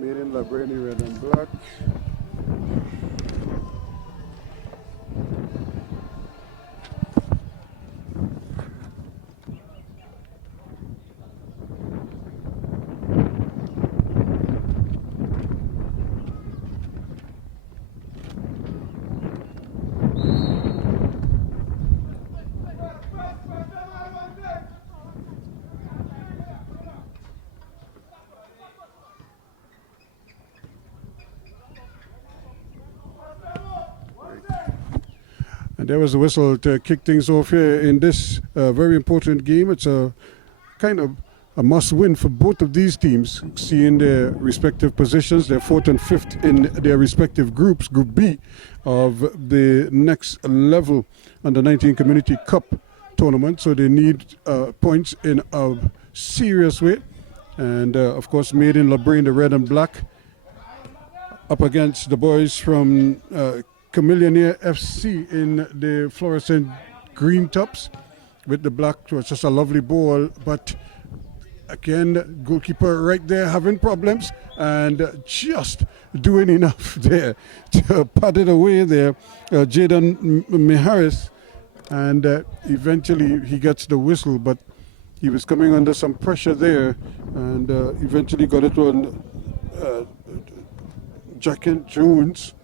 Made in LaBrea, red and black. And there was a whistle to kick things off here in this very important game. It's a kind of a must-win for both of these teams, seeing their respective positions. They're 4th and 5th in their respective groups, Group B of the next level under 19 Community Cup tournament. So they need points in a serious way. And of course, made in LaBrea in the red and black, up against the boys from Kamillionare FC in the fluorescent green tops with the black. It was just a lovely ball, but again, goalkeeper right there having problems and just doing enough there to pat it away there, Jaden Miharis, and eventually he gets the whistle, but he was coming under some pressure there and eventually got it on Jackin Jones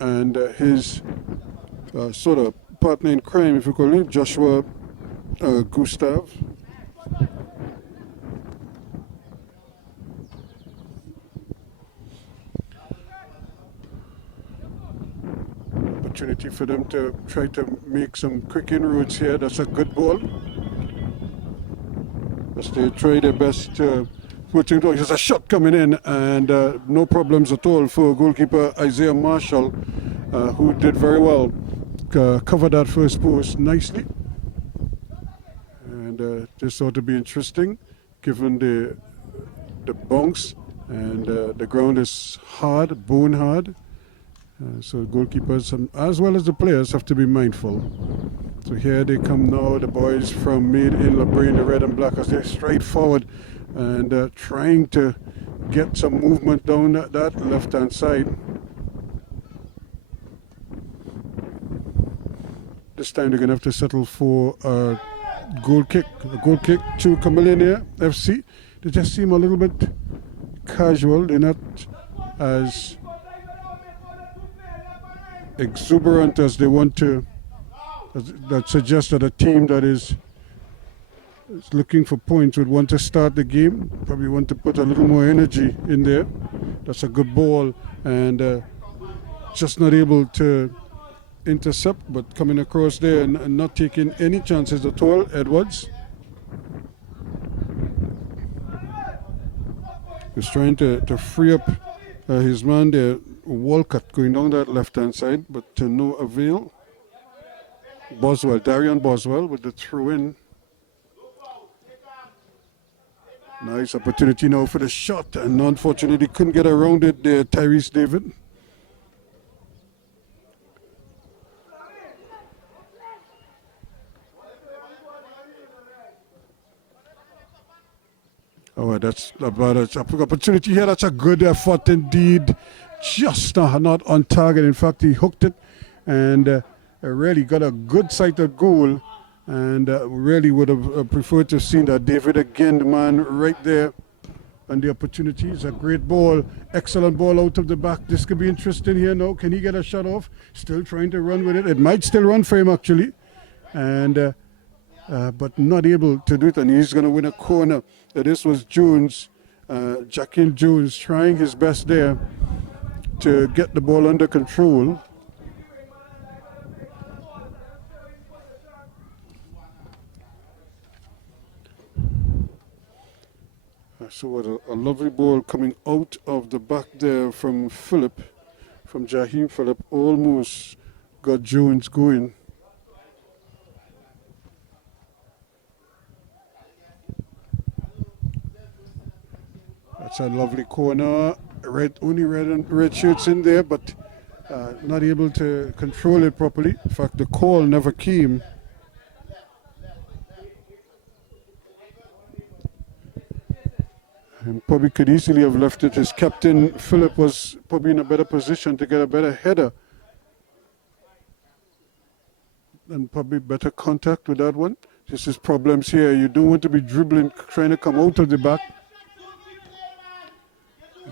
and his sort of partner in crime, if you call him, Joshua Gustav. Opportunity for them to try to make some quick inroads here. That's a good ball. As they try their best to there's a shot coming in, and no problems at all for goalkeeper Isaiah Marshall, who did very well, covered that first post nicely. And this ought to be interesting, given the bounce, and the ground is hard, bone hard. So goalkeepers, as well as the players, have to be mindful. So here they come now, the boys from Made in LaBrea in the red and black, as they straight forward and trying to get some movement down that left-hand side. This time they're going to have to settle for a goal kick to Kamillionare FC. They just seem a little bit casual. They're not as exuberant as they want to. That suggests that a team that is looking for points would want to start the game, probably want to put a little more energy in there. That's a good ball, and just not able to intercept, but coming across there and not taking any chances at all, Edwards. He's trying to free up his man there, Walcott, going down that left-hand side, but to no avail. Darian Boswell with the throw-in. Nice opportunity now for the shot, and unfortunately couldn't get around it there, Tyrese David. Oh, that's about an opportunity here. That's a good effort indeed. Just not on target. In fact, he hooked it and really got a good sighted goal. And really would have preferred to have seen that. David again, the man right there. And the opportunity is a great ball. Excellent ball out of the back. This could be interesting here now. Can he get a shot off? Still trying to run with it. It might still run for him actually. And but not able to do it. And he's going to win a corner. This was Jones, Jackin Jones, trying his best there to get the ball under control. So what a lovely ball coming out of the back there from Philip, from Jaheim Philip, almost got Jones going. That's a lovely corner. Only red shirts in there, but not able to control it properly. In fact, the call never came. And probably probably could easily have left it. His captain, Philip, was probably in a better position to get a better header and probably better contact with that one. This is problems here. You don't want to be dribbling, trying to come out of the back.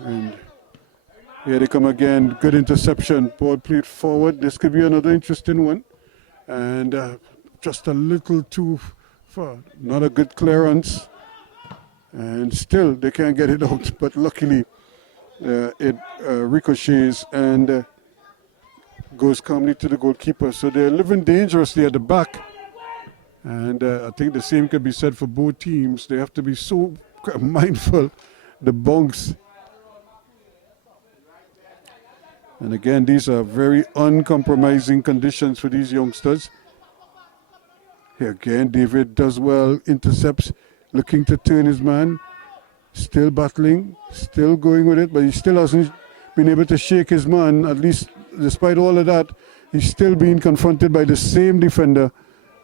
And here they come again. Good interception. Ball played forward. This could be another interesting one. And just a little too far. Not a good clearance. And still they can't get it out. But luckily it ricochets and goes calmly to the goalkeeper. So they're living dangerously at the back. And I think the same can be said for both teams. They have to be so mindful. The bunks. And again, these are very uncompromising conditions for these youngsters. Here again, David does well, intercepts, looking to turn his man. Still battling, still going with it, but he still hasn't been able to shake his man. At least, despite all of that, he's still being confronted by the same defender.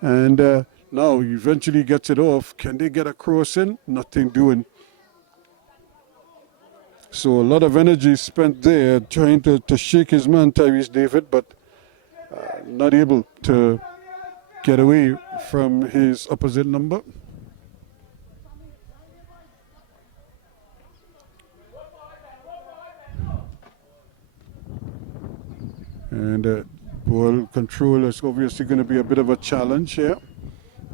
And now he eventually gets it off. Can they get a cross in? Nothing doing. So a lot of energy spent there trying to shake his man, Tyrese David, but not able to get away from his opposite number. And ball control is obviously going to be a bit of a challenge here.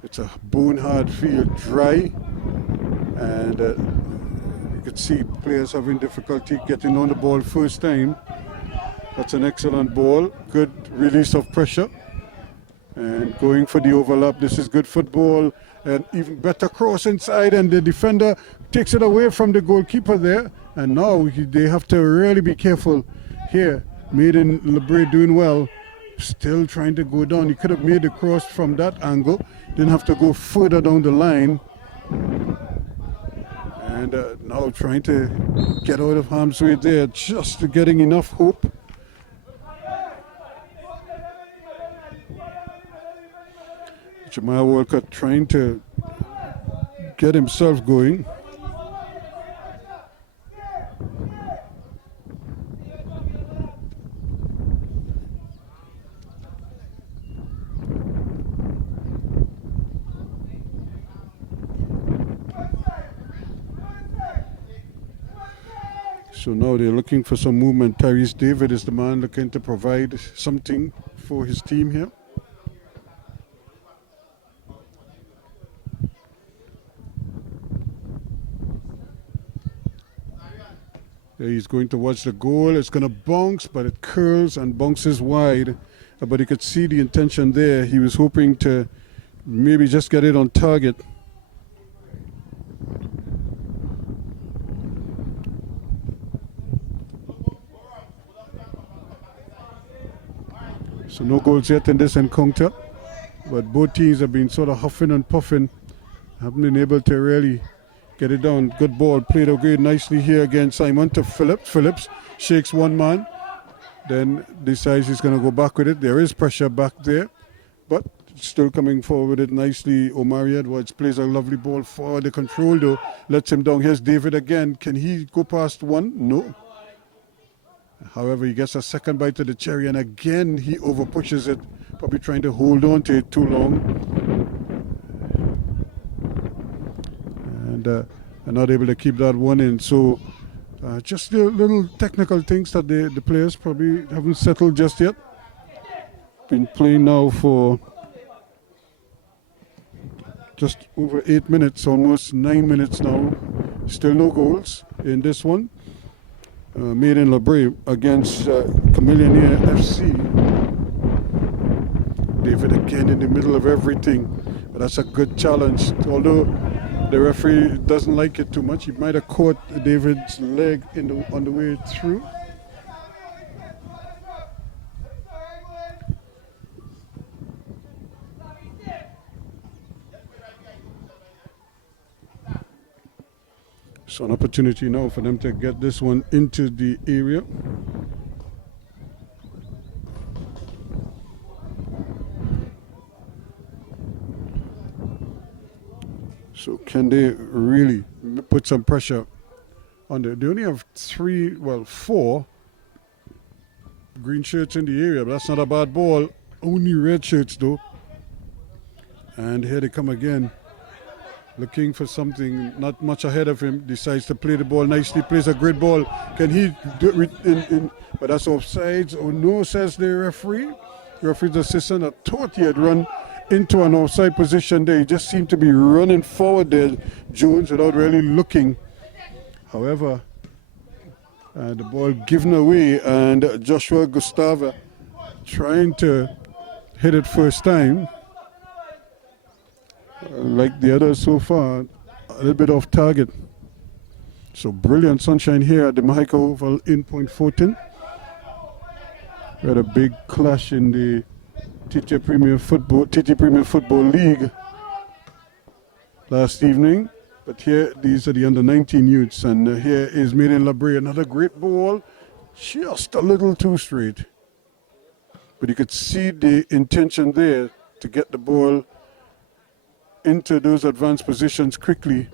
It's a bone-hard field, dry, and you could see players having difficulty getting on the ball first time. That's an excellent ball, good release of pressure, and going for the overlap. This is good football, and even better cross inside, and the defender takes it away from the goalkeeper there. And now they have to really be careful here. Made in LaBrea doing well, still trying to go down. He could have made the cross from that angle, didn't have to go further down the line. And now trying to get out of harm's way there, just getting enough hope. Jamal Walcott trying to get himself going. So now they're looking for some movement. Tyrese David is the man looking to provide something for his team here. There he's going to watch the goal. It's going to bounce, but it curls and bounces wide. But you could see the intention there. He was hoping to maybe just get it on target. So no goals yet in this encounter, but both teams have been sort of huffing and puffing, haven't been able to really get it down. Good ball, played away nicely here against Simon to Phillips. Phillips shakes one man, then decides he's going to go back with it. There is pressure back there, but still coming forward with it nicely. Omari Edwards plays a lovely ball forward. The control though lets him down. Here's David again. Can he go past one? No. However, he gets a second bite of the cherry, and again he over pushes it, probably trying to hold on to it too long. And not able to keep that one in. So just the little technical things that the players probably haven't settled just yet. Been playing now for just over 8 minutes, almost 9 minutes now. Still no goals in this one. Made in LaBrea against Kamillionare FC. David again in the middle of everything. But that's a good challenge. Although the referee doesn't like it too much, he might have caught David's leg on the way through. So an opportunity now for them to get this one into the area. So can they really put some pressure They only have four green shirts in the area, but that's not a bad ball. Only red shirts though. And here they come again, looking for something not much ahead of him. Decides to play the ball nicely, plays a great ball. Can he do it but that's offsides? Oh no, says the referee. The referee's assistant. I thought he had run into an offside position there. He just seemed to be running forward there, Jones, without really looking. However, the ball given away, and Joshua Gustava trying to hit it first time. Like the others so far, a little bit off target. So brilliant sunshine here at the Mahika Oval in Point Fortin. We had a big clash in the TT Premier Football League last evening. But here, these are the under-19 youths, and here is made in LaBrea. Another great ball, just a little too straight. But you could see the intention there to get the ball into those advanced positions quickly.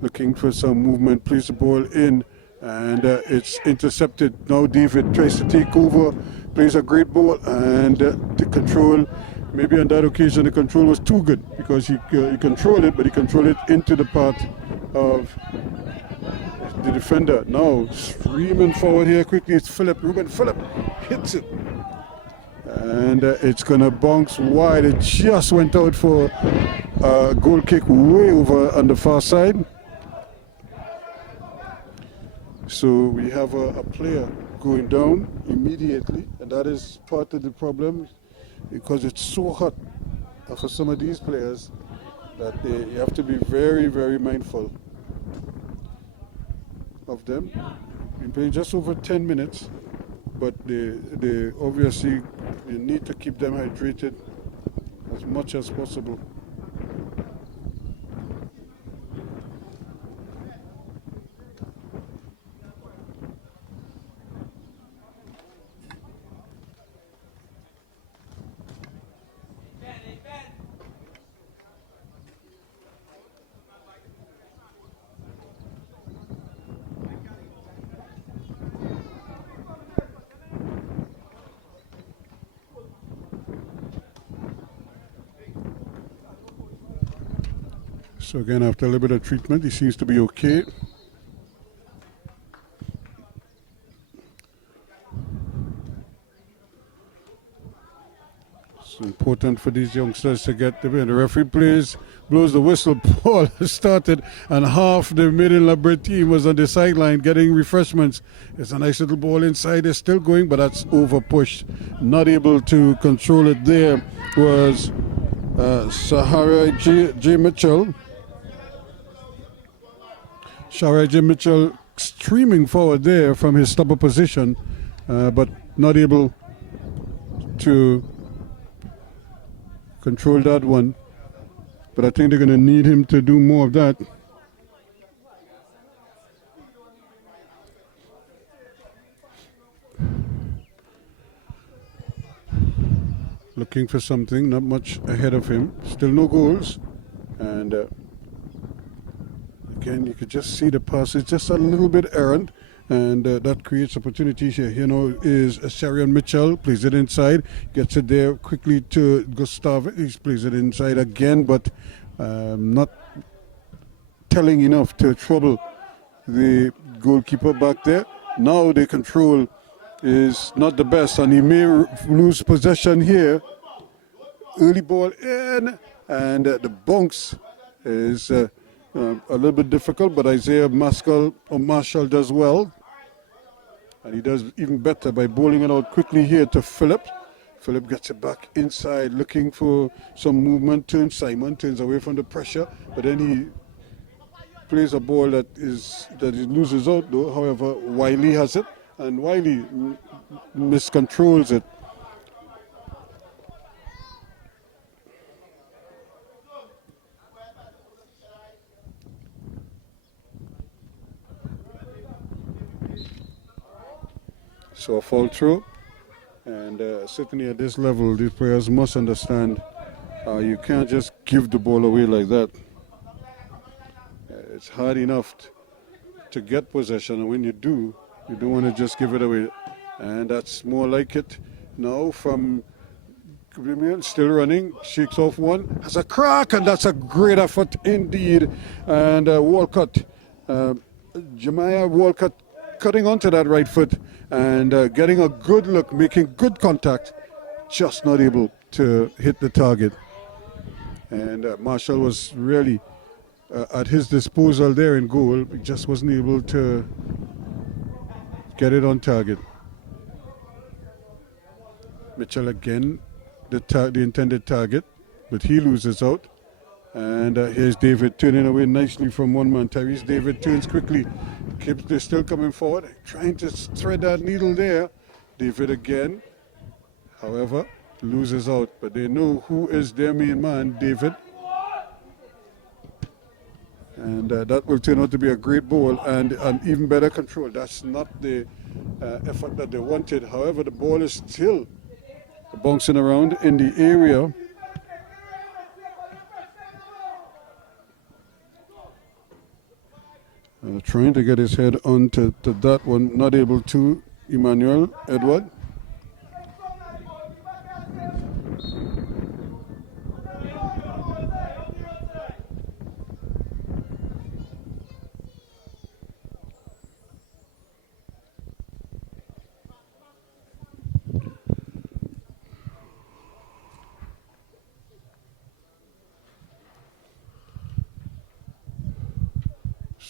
Looking for some movement, plays the ball in, and it's intercepted. Now David tries to take over, plays a great ball, and the control, maybe on that occasion the control was too good, because he controlled it, but he controlled it into the path of the defender. Now streaming forward here quickly, it's Ruben Phillip hits it. And it's going to bounce wide. It just went out for a goal kick way over on the far side. So we have a player going down immediately, and that is part of the problem, because it's so hot for some of these players that you have to be very, very mindful of them. Been playing just over 10 minutes, but they obviously you need to keep them hydrated as much as possible. So again, after a little bit of treatment, he seems to be okay. It's important for these youngsters to get the win. The referee blows the whistle. Ball started, and half the LaBrea team was on the sideline getting refreshments. It's a nice little ball inside. It's still going, but that's over pushed. Not able to control it there was Sahara J. Mitchell. Shara J. Mitchell streaming forward there from his stopper position, but not able to control that one. But I think they're going to need him to do more of that. Looking for something, not much ahead of him. Still no goals. And again, you could just see the pass. It's just a little bit errant, and that creates opportunities here. Here now is Sharian Mitchell, plays it inside, gets it there quickly to Gustave. He plays it inside again, but not telling enough to trouble the goalkeeper back there. Now the control is not the best, and he may lose possession here. Early ball in, and the bounce is a little bit difficult, but Isaiah Marshall does well. And he does even better by bowling it out quickly here to Phillip. Phillip gets it back inside, looking for some movement. Simon turns away from the pressure, but then he plays a ball that he loses out though. However, Wiley has it, and Wiley miscontrols it. So a fall through, and certainly at this level, these players must understand you can't just give the ball away like that. It's hard enough to get possession, and when you do, you don't want to just give it away. And that's more like it now from Kamillionare, still running, shakes off one, has a crack, and that's a great effort indeed. And Walcott, Jemiah Walcott cutting onto that right foot and getting a good look, making good contact, just not able to hit the target. And Marshall was really at his disposal there in goal, just wasn't able to get it on target. Mitchell again, the intended target, but he loses out. And here's David turning away nicely from one man. Tyrese David turns quickly. They're still coming forward, trying to thread that needle there. David again, however, loses out, but they know who is their main man, David. And that will turn out to be a great ball and an even better control. That's not the effort that they wanted. However, the ball is still bouncing around in the area. Trying to get his head onto that one, not able to. Emmanuel Edward.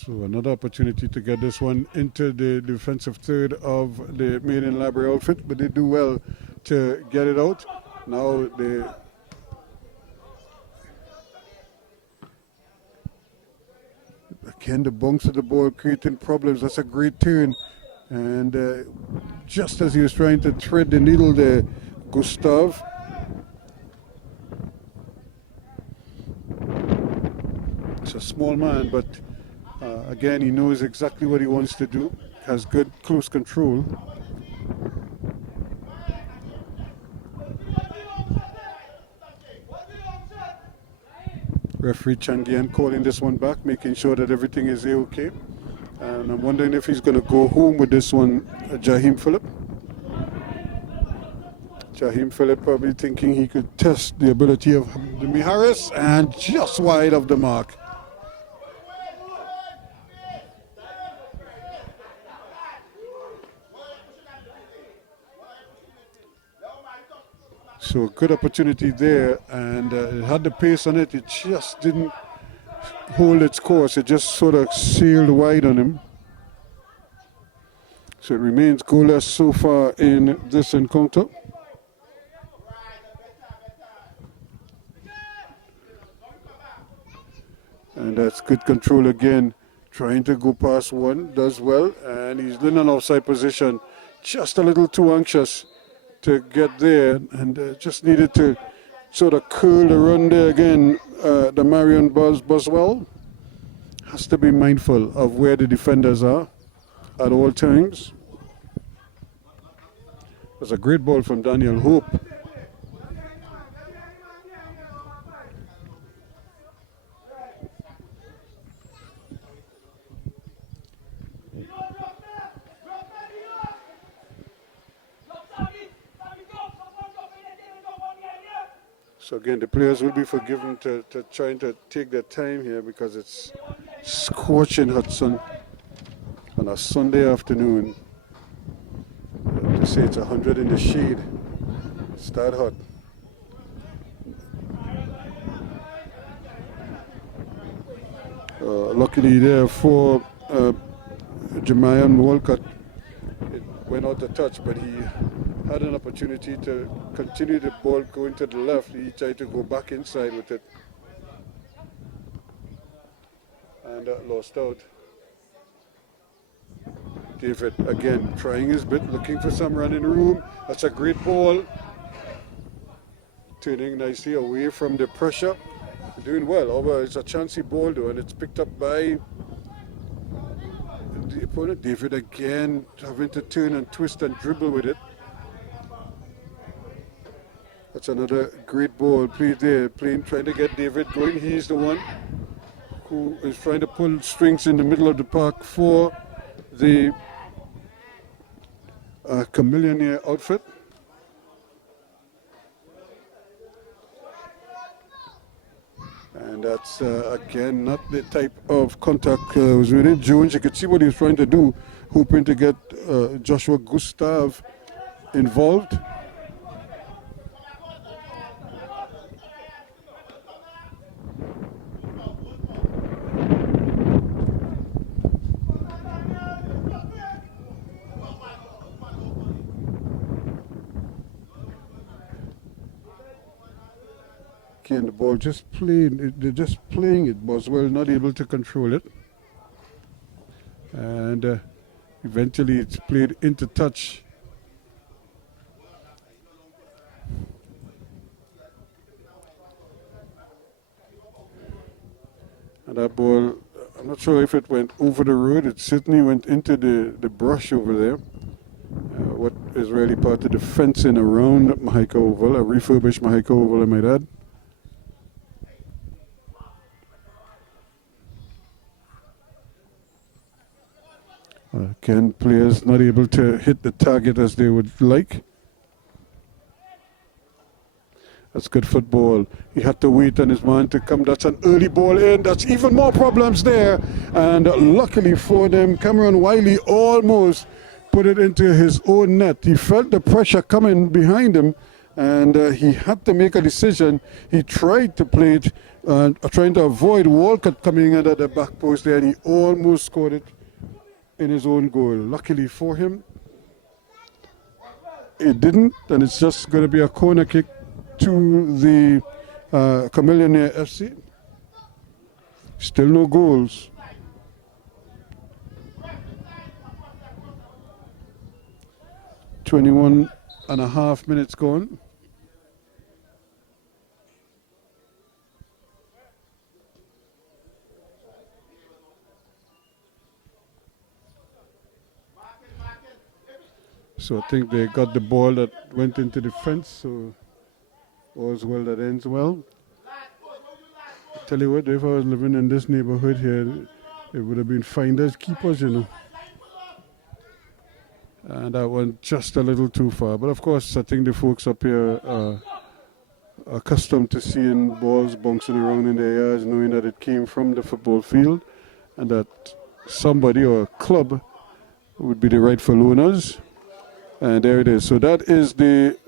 So another opportunity to get this one into the defensive third of the Made in LaBrea outfit, but they do well to get it out. Now they again, the bounce of the ball creating problems. That's a great turn, and just as he was trying to thread the needle there, Gustav it's a small man, but again, he knows exactly what he wants to do, has good close control. Referee Changian calling this one back, making sure that everything is okay. And I'm wondering if he's going to go home with this one, Jaheim Phillip. Jaheim Phillip probably thinking he could test the ability of Demi Harris, and just wide of the mark. So a good opportunity there, and it had the pace on it. It just didn't hold its course. It just sort of sailed wide on him. So it remains goalless so far in this encounter. And that's good control again. Trying to go past one, does well, and he's in an offside position. Just a little too anxious to get there, and just needed to sort of curl the run there again. The Marion Boswell has to be mindful of where the defenders are at all times. There's a great ball from Daniel Hope. So again, the players will be forgiven to trying to take their time here because it's scorching hot sun on a Sunday afternoon. They say it's 100 in the shade. It's that hot. Luckily there for Jemiah Walcott, it went out of touch, but he had an opportunity to continue the ball going to the left. He tried to go back inside with it and lost out. David again trying his bit, looking for some running room. That's a great ball. Turning nicely away from the pressure. Doing well. Over, it's a chancy ball though, and it's picked up by the opponent. David again having to turn and twist and dribble with it. That's another great ball played there, trying to get David going. He's the one who is trying to pull strings in the middle of the park for the Kamillionare outfit. And that's, again, not the type of contact was within Jones. You could see what he was trying to do, hoping to get Joshua Gustav involved. And the ball just playing, they're just playing it. Boswell not able to control it. And eventually it's played into touch. And that ball, I'm not sure if it went over the road. It certainly went into the brush over there. What is really part of the fencing around Mahika Oval, a refurbished Mahika Oval, I might add. Again, players not able to hit the target as they would like. That's good football. He had to wait on his man to come. That's an early ball in. That's even more problems there. And luckily for them, Cameron Wiley almost put it into his own net. He felt the pressure coming behind him, and he had to make a decision. He tried to play it, trying to avoid Walcott coming in at the back post there, and he almost scored it in his own goal. Luckily for him, it didn't, and it's just going to be a corner kick to the Kamillionare FC. Still no goals. .21.5 minutes gone. So I think they got the ball that went into the fence, so all's well that ends well. I tell you what, if I was living in this neighborhood here, it would have been finders keepers, you know. And that went just a little too far. But of course, I think the folks up here are accustomed to seeing balls bouncing around in their yards, knowing that it came from the football field and that somebody or a club would be the rightful owners. And there it is. So that is the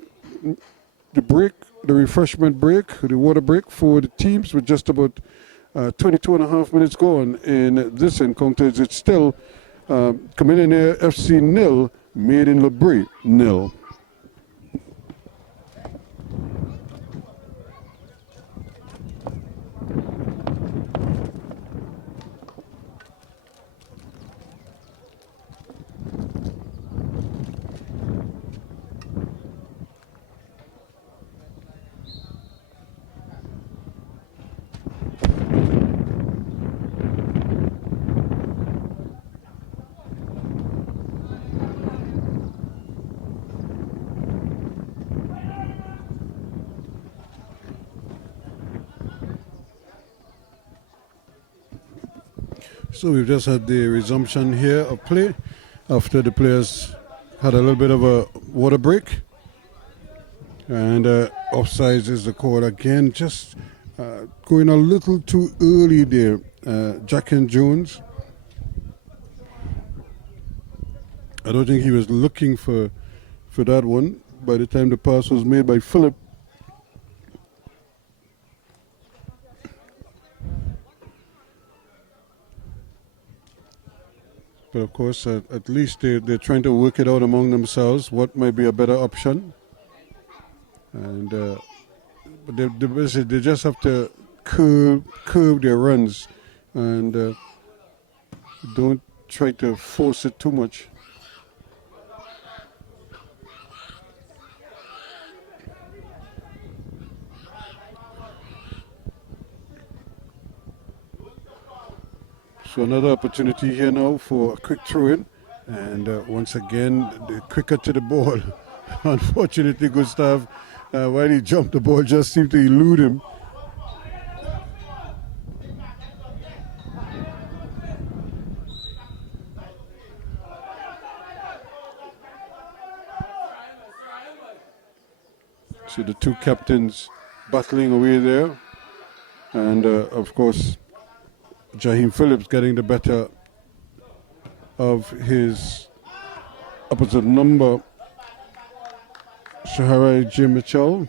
break, the refreshment break, the water break for the teams with just about 22.5 minutes gone in this encounter. It's still Kamillionare FC 0, Made in LaBrea 0. So we've just had the resumption here of play after the players had a little bit of a water break. And offsides is the call again, just going a little too early there. Jack and Jones. I don't think he was looking for that one by the time the pass was made by Philip. But of course, at least they're trying to work it out among themselves, what might be a better option. And but they just have to curve their runs and don't try to force it too much. So another opportunity here now for a quick throw-in. And once again, the quicker to the ball. Unfortunately, Gustav, while he jumped, the ball just seemed to elude him. See the two captains battling away there. And of course, Jaheim Phillips getting the better of his opposite number, Shahari J. Mitchell.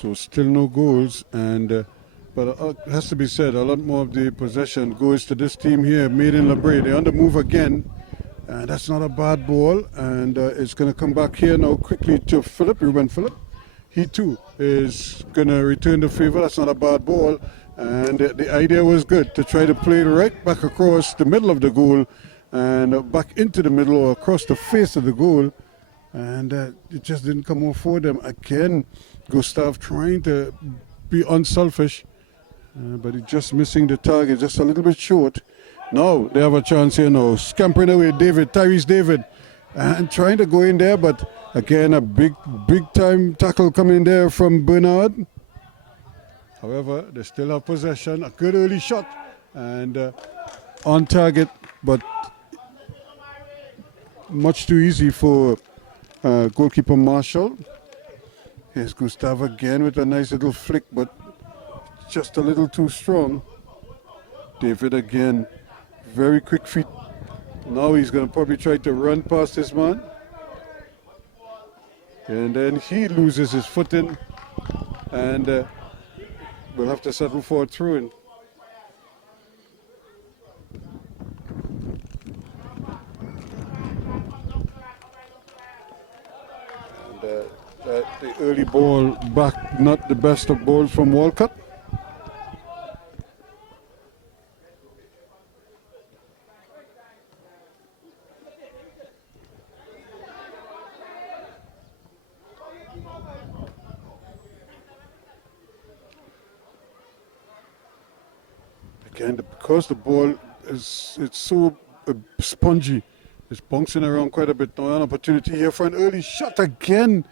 So still no goals, and but it has to be said, a lot more of the possession goes to this team here, made in LaBrea. They're on the move again, and that's not a bad ball, and it's going to come back here now quickly to Ruben Phillip. He too is going to return the favor. That's not a bad ball, and the idea was good to try to play it right back across the middle of the goal and back into the middle or across the face of the goal, and it just didn't come off for them. Again, Gustav trying to be unselfish, but he's just missing the target, just a little bit short. Now they have a chance here now, scampering away Tyrese David, and trying to go in there, but again a big time tackle coming there from Bernard. However, they still have possession, a good early shot, and on target, but much too easy for goalkeeper Marshall. Here's Gustav again with a nice little flick, but just a little too strong. David again, very quick feet. Now he's going to probably try to run past this man. And then he loses his footing, and we'll have to settle for a throw-in. The early ball back, not the best of balls from Walcott. Again, because the ball it's so spongy, it's bouncing around quite a bit. Now an opportunity here for an early shot again.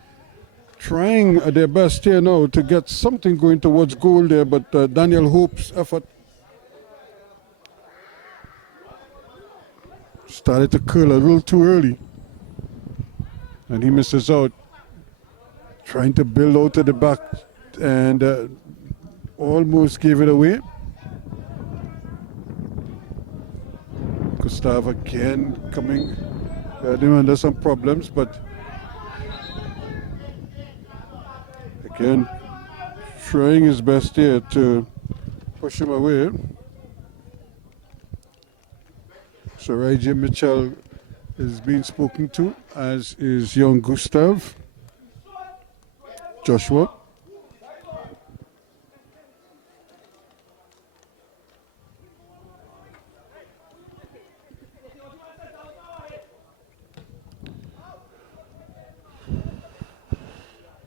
Trying their best here now to get something going towards goal there, but Daniel Hope's effort started to curl a little too early, and he misses out. Trying to build out to the back, and almost gave it away. Gustav again coming under some problems, but again, trying his best here to push him away. So Ray Mitchell is being spoken to, as is young Gustav. Joshua.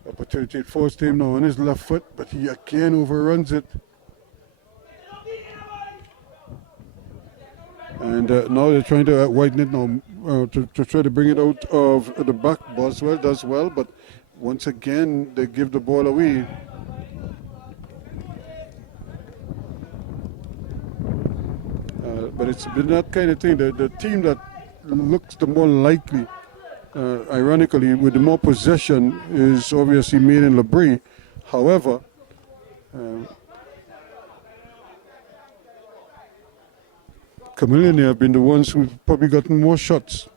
Opportunity forced him now on his left foot, but he again overruns it. And now they're trying to widen it now to try to bring it out of the back. Boswell does well, but once again they give the ball away. But it's been that kind of thing. The team that looks the more likely, ironically, with the more possession, is obviously made in LaBrea. However, Kamillionare have been the ones who've probably gotten more shots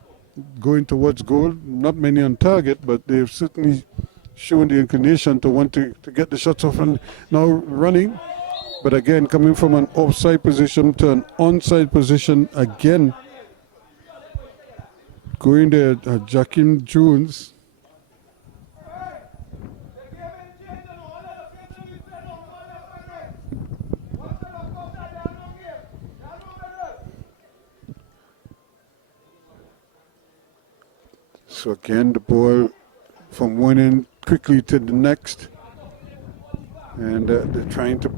going towards goal. Not many on target, but they've certainly shown the inclination to want to get the shots off, and now running. But again, coming from an offside position to an onside position again. Going there, Jakim Jones. So again, the ball from one end quickly to the next. And they're trying to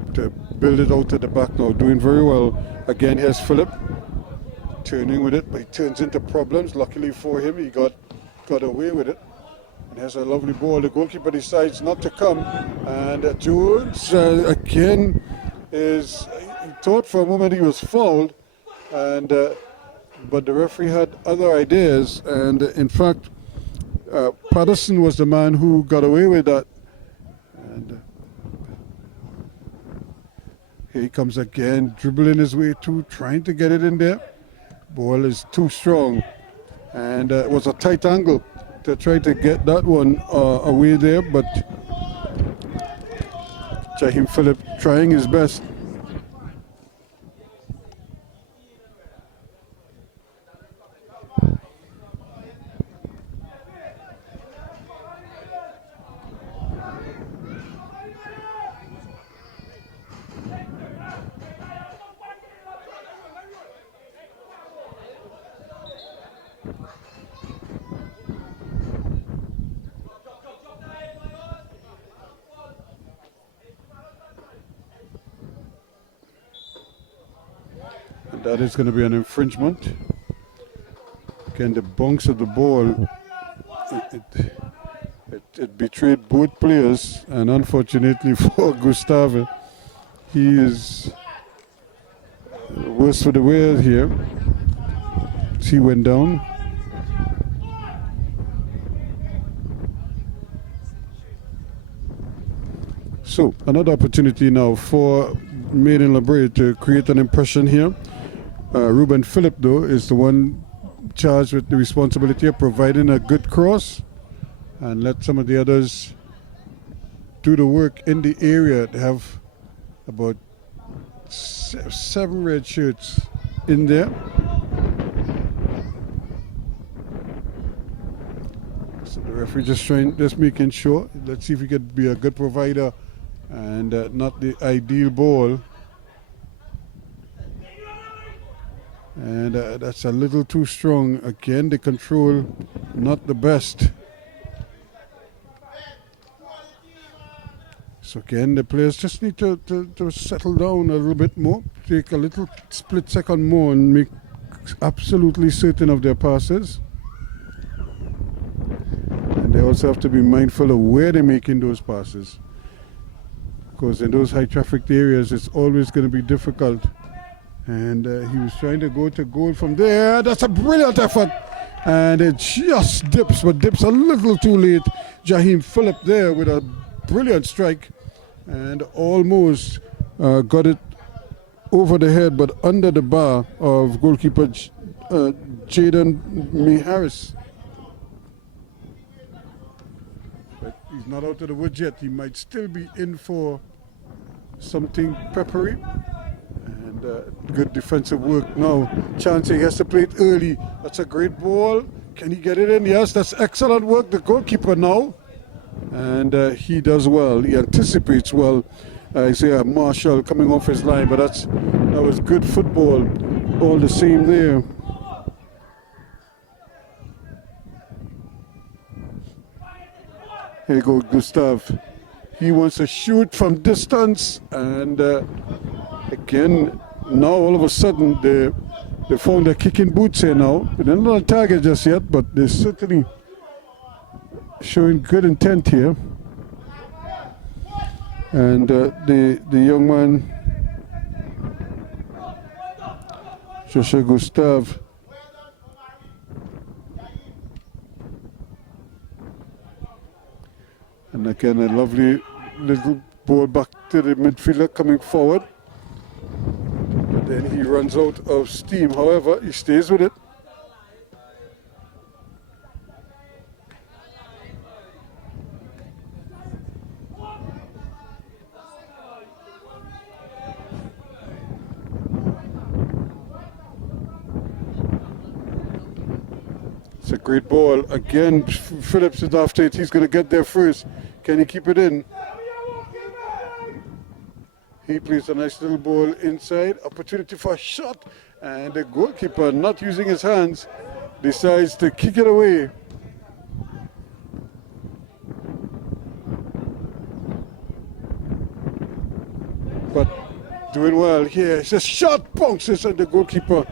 build it out to the back now, doing very well. Again, here's Phillip turning with it, but he turns into problems. Luckily for him, he got away with it. And here's a lovely ball. The goalkeeper decides not to come. And Jones again is thought for a moment he was fouled, and but the referee had other ideas, and in fact, Patterson was the man who got away with that. And here he comes again, dribbling his way through, trying to get it in there. Ball is too strong, and it was a tight angle to try to get that one away there, but Jaheim Phillip trying his best. That is going to be an infringement. Again, the bounce of the ball, it betrayed both players, and unfortunately for Gustave, he is worse for the wear here. He went down. So, another opportunity now for Made in LaBrea to create an impression here. Ruben Phillip, though, is the one charged with the responsibility of providing a good cross, and let some of the others do the work in the area. They have about 7 red shirts in there. So the referee just making sure. Let's see if he could be a good provider and not the ideal ball. And that's a little too strong. Again, the control not the best. So again, the players just need to settle down a little bit more, take a little split second more and make absolutely certain of their passes. And they also have to be mindful of where they're making those passes, because in those high trafficked areas it's always going to be difficult. And he was trying to go to goal from there. That's a brilliant effort. And it just dips, but dips a little too late. Jaheim Phillip there with a brilliant strike. And almost got it over the head, but under the bar of goalkeeper Jaden Miharis. But he's not out of the woods yet. He might still be in for something peppery. And good defensive work now. Chance he has to play it early. That's a great ball. Can he get it in? Yes, that's excellent work. The goalkeeper now. And he does well. He anticipates well. Isaiah Marshall coming off his line, but that was good football all the same there. Here you go, Gustav. He wants to shoot from distance, and again, now all of a sudden they found their kicking boots here now. They're not on target just yet, but they're certainly showing good intent here. And the young man, Joshua Gustav, and again a lovely little ball back to the midfielder coming forward. But then he runs out of steam. However, he stays with it. It's a great ball. Again, Phillips is after it. He's going to get there first. Can he keep it in? He plays a nice little ball inside. Opportunity for a shot. And the goalkeeper, not using his hands, decides to kick it away. But doing well here. It's a shot, bounces, and the goalkeeper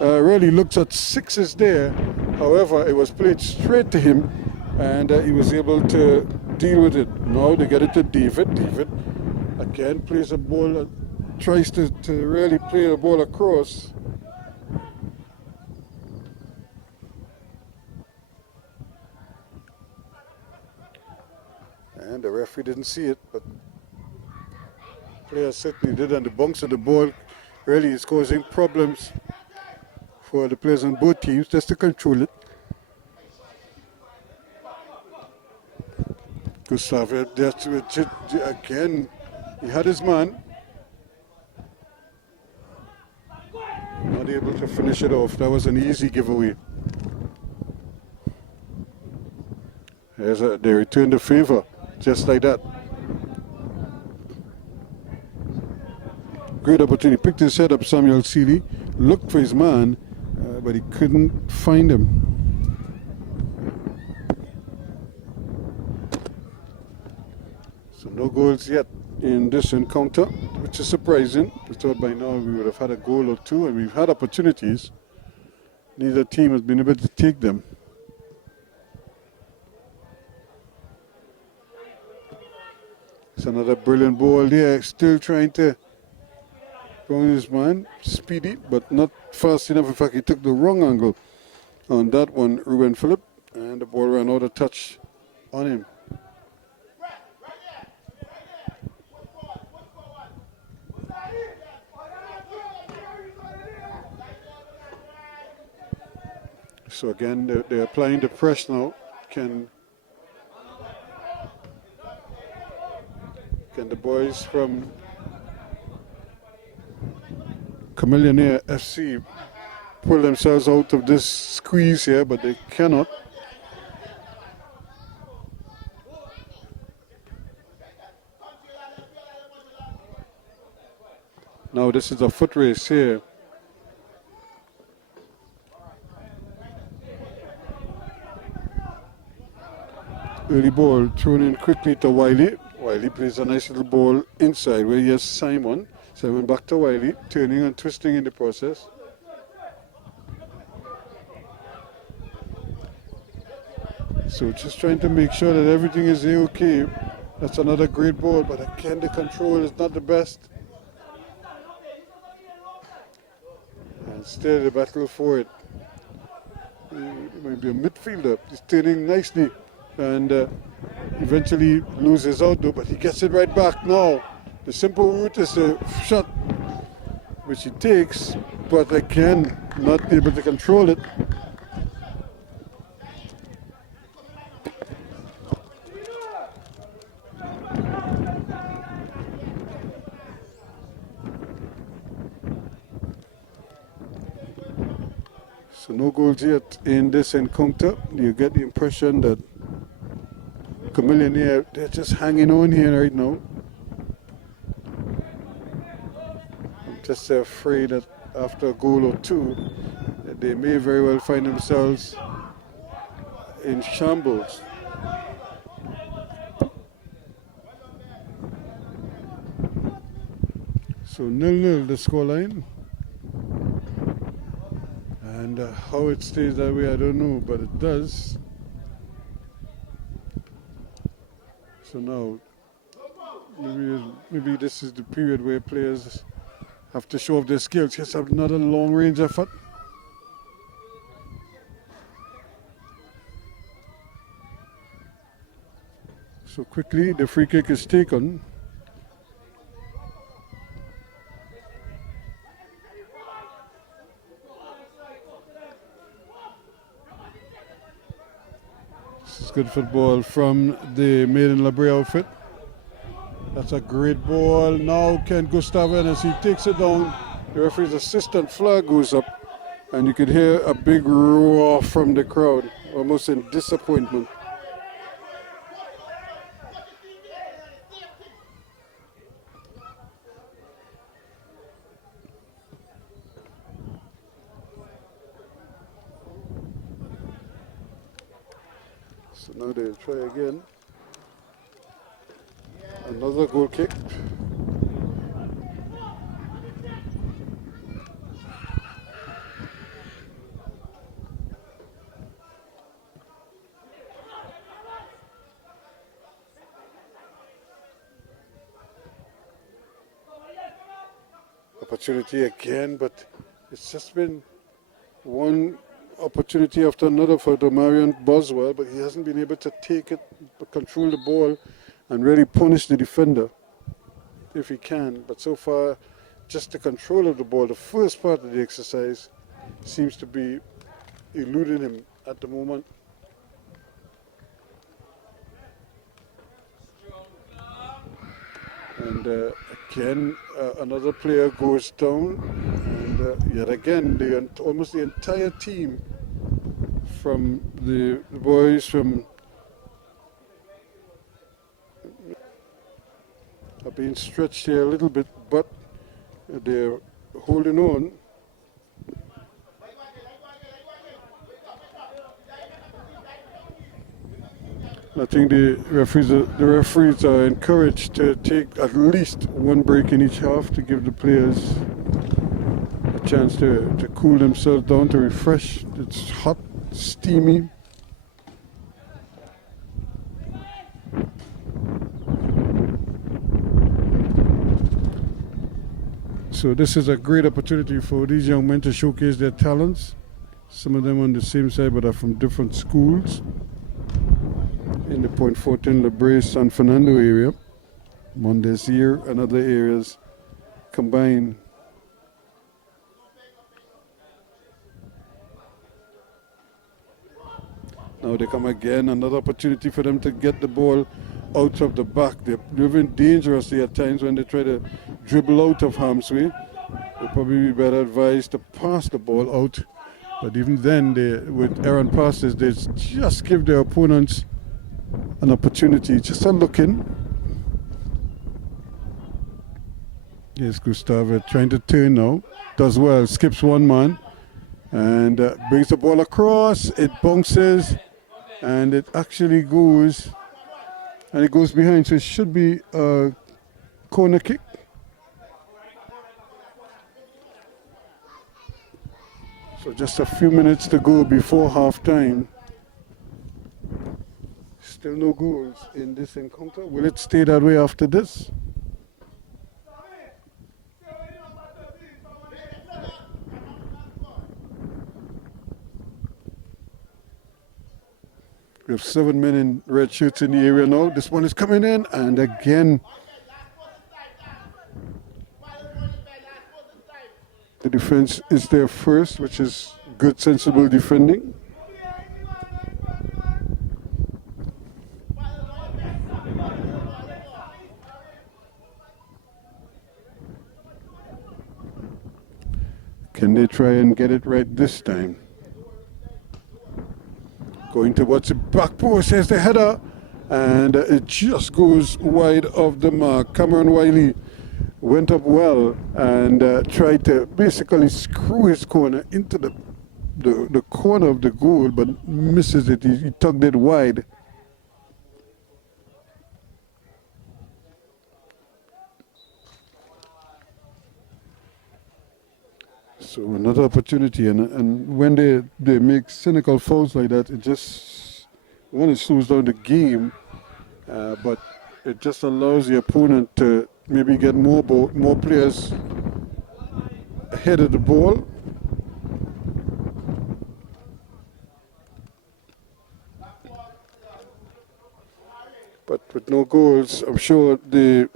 really looks at sixes there. However, it was played straight to him, and he was able to deal with it. Now they get it to David. David again plays a ball tries to really play the ball across. And the referee didn't see it, but players certainly did, and the bounce of the ball really is causing problems for the players on both teams just to control it. Gustavo, that's again, he had his man. Not able to finish it off. That was an easy giveaway. They returned the favor, just like that. Great opportunity. Picked his head up, Samuel Seeley. Looked for his man, but he couldn't find him. So no goals yet in this encounter, which is surprising. We thought by now we would have had a goal or two, and we've had opportunities. Neither team has been able to take them. It's another brilliant ball there. Still trying to go his man. Speedy, but not fast enough. In fact, he took the wrong angle on that one, Ruben Phillip, and the ball ran out of touch on him. So again, they're applying the press now. Can the boys from Kamillionare FC pull themselves out of this squeeze here, but they cannot. Now this is a foot race here. Early ball thrown in quickly to Wiley. Wiley plays a nice little ball inside where he has Simon. Simon back to Wiley, turning and twisting in the process. So just trying to make sure that everything is okay. That's another great ball, but again the control is not the best. And still the battle for it. He might be a midfielder. He's turning nicely. And eventually loses out though, but he gets it right back now. The simple route is a shot, which he takes, but again, not able to control it. So no goals yet in this encounter. You get the impression that Kamillionare, they're just hanging on here right now. I'm just afraid that after a goal or two, that they may very well find themselves in shambles. So 0-0 the scoreline. And how it stays that way, I don't know, but it does. So now, maybe this is the period where players have to show off their skills. Here's another long range effort. So quickly, the free kick is taken. This is good football from the Made in LaBrea outfit. That's a great ball. Now Ken Gustavo, as he takes it down, the referee's assistant flag goes up, and you could hear a big roar from the crowd, almost in disappointment. So now they'll try again. Another goal kick. opportunity again, but it's just been one opportunity after another for Marion Boswell, but he hasn't been able to take it, control the ball, and really punish the defender if he can. But so far, just the control of the ball, the first part of the exercise, seems to be eluding him at the moment. And again, another player goes down, and yet again, almost the entire team from the boys from are being stretched here a little bit, but they're holding on. I think the referees are encouraged to take at least one break in each half to give the players a chance to cool themselves down, to refresh. It's hot, steamy. So this is a great opportunity for these young men to showcase their talents. Some of them on the same side but are from different schools. In the Point Fortin, LaBrea, San Fernando area, Mondesier and other areas combined. Now they come again, another opportunity for them to get the ball out of the back. They're even dangerously at times when they try to dribble out of harm's way. They'll probably be better advised to pass the ball out. But even then, with errant passes, they just give their opponents an opportunity. Just a look in. Yes, Gustavo trying to turn now. Does well, skips one man and brings the ball across. It bounces and it actually goes, and it goes behind. So it should be a corner kick. So just a few minutes to go before half time. Still no goals in this encounter. Will it stay that way after this? We have 7 men in red shirts in the area now. This one is coming in, and again the defense is there first, which is good, sensible defending. Can they try and get it right this time? Going towards the back post, here's the header, and it just goes wide of the mark. Cameron Wiley went up well and tried to basically screw his corner into the corner of the goal, but misses it. He tugged it wide. So another opportunity, and when they make cynical fouls like that, it just, one, it slows down the game, but it just allows the opponent to maybe get more players ahead of the ball. But with no goals, I'm sure the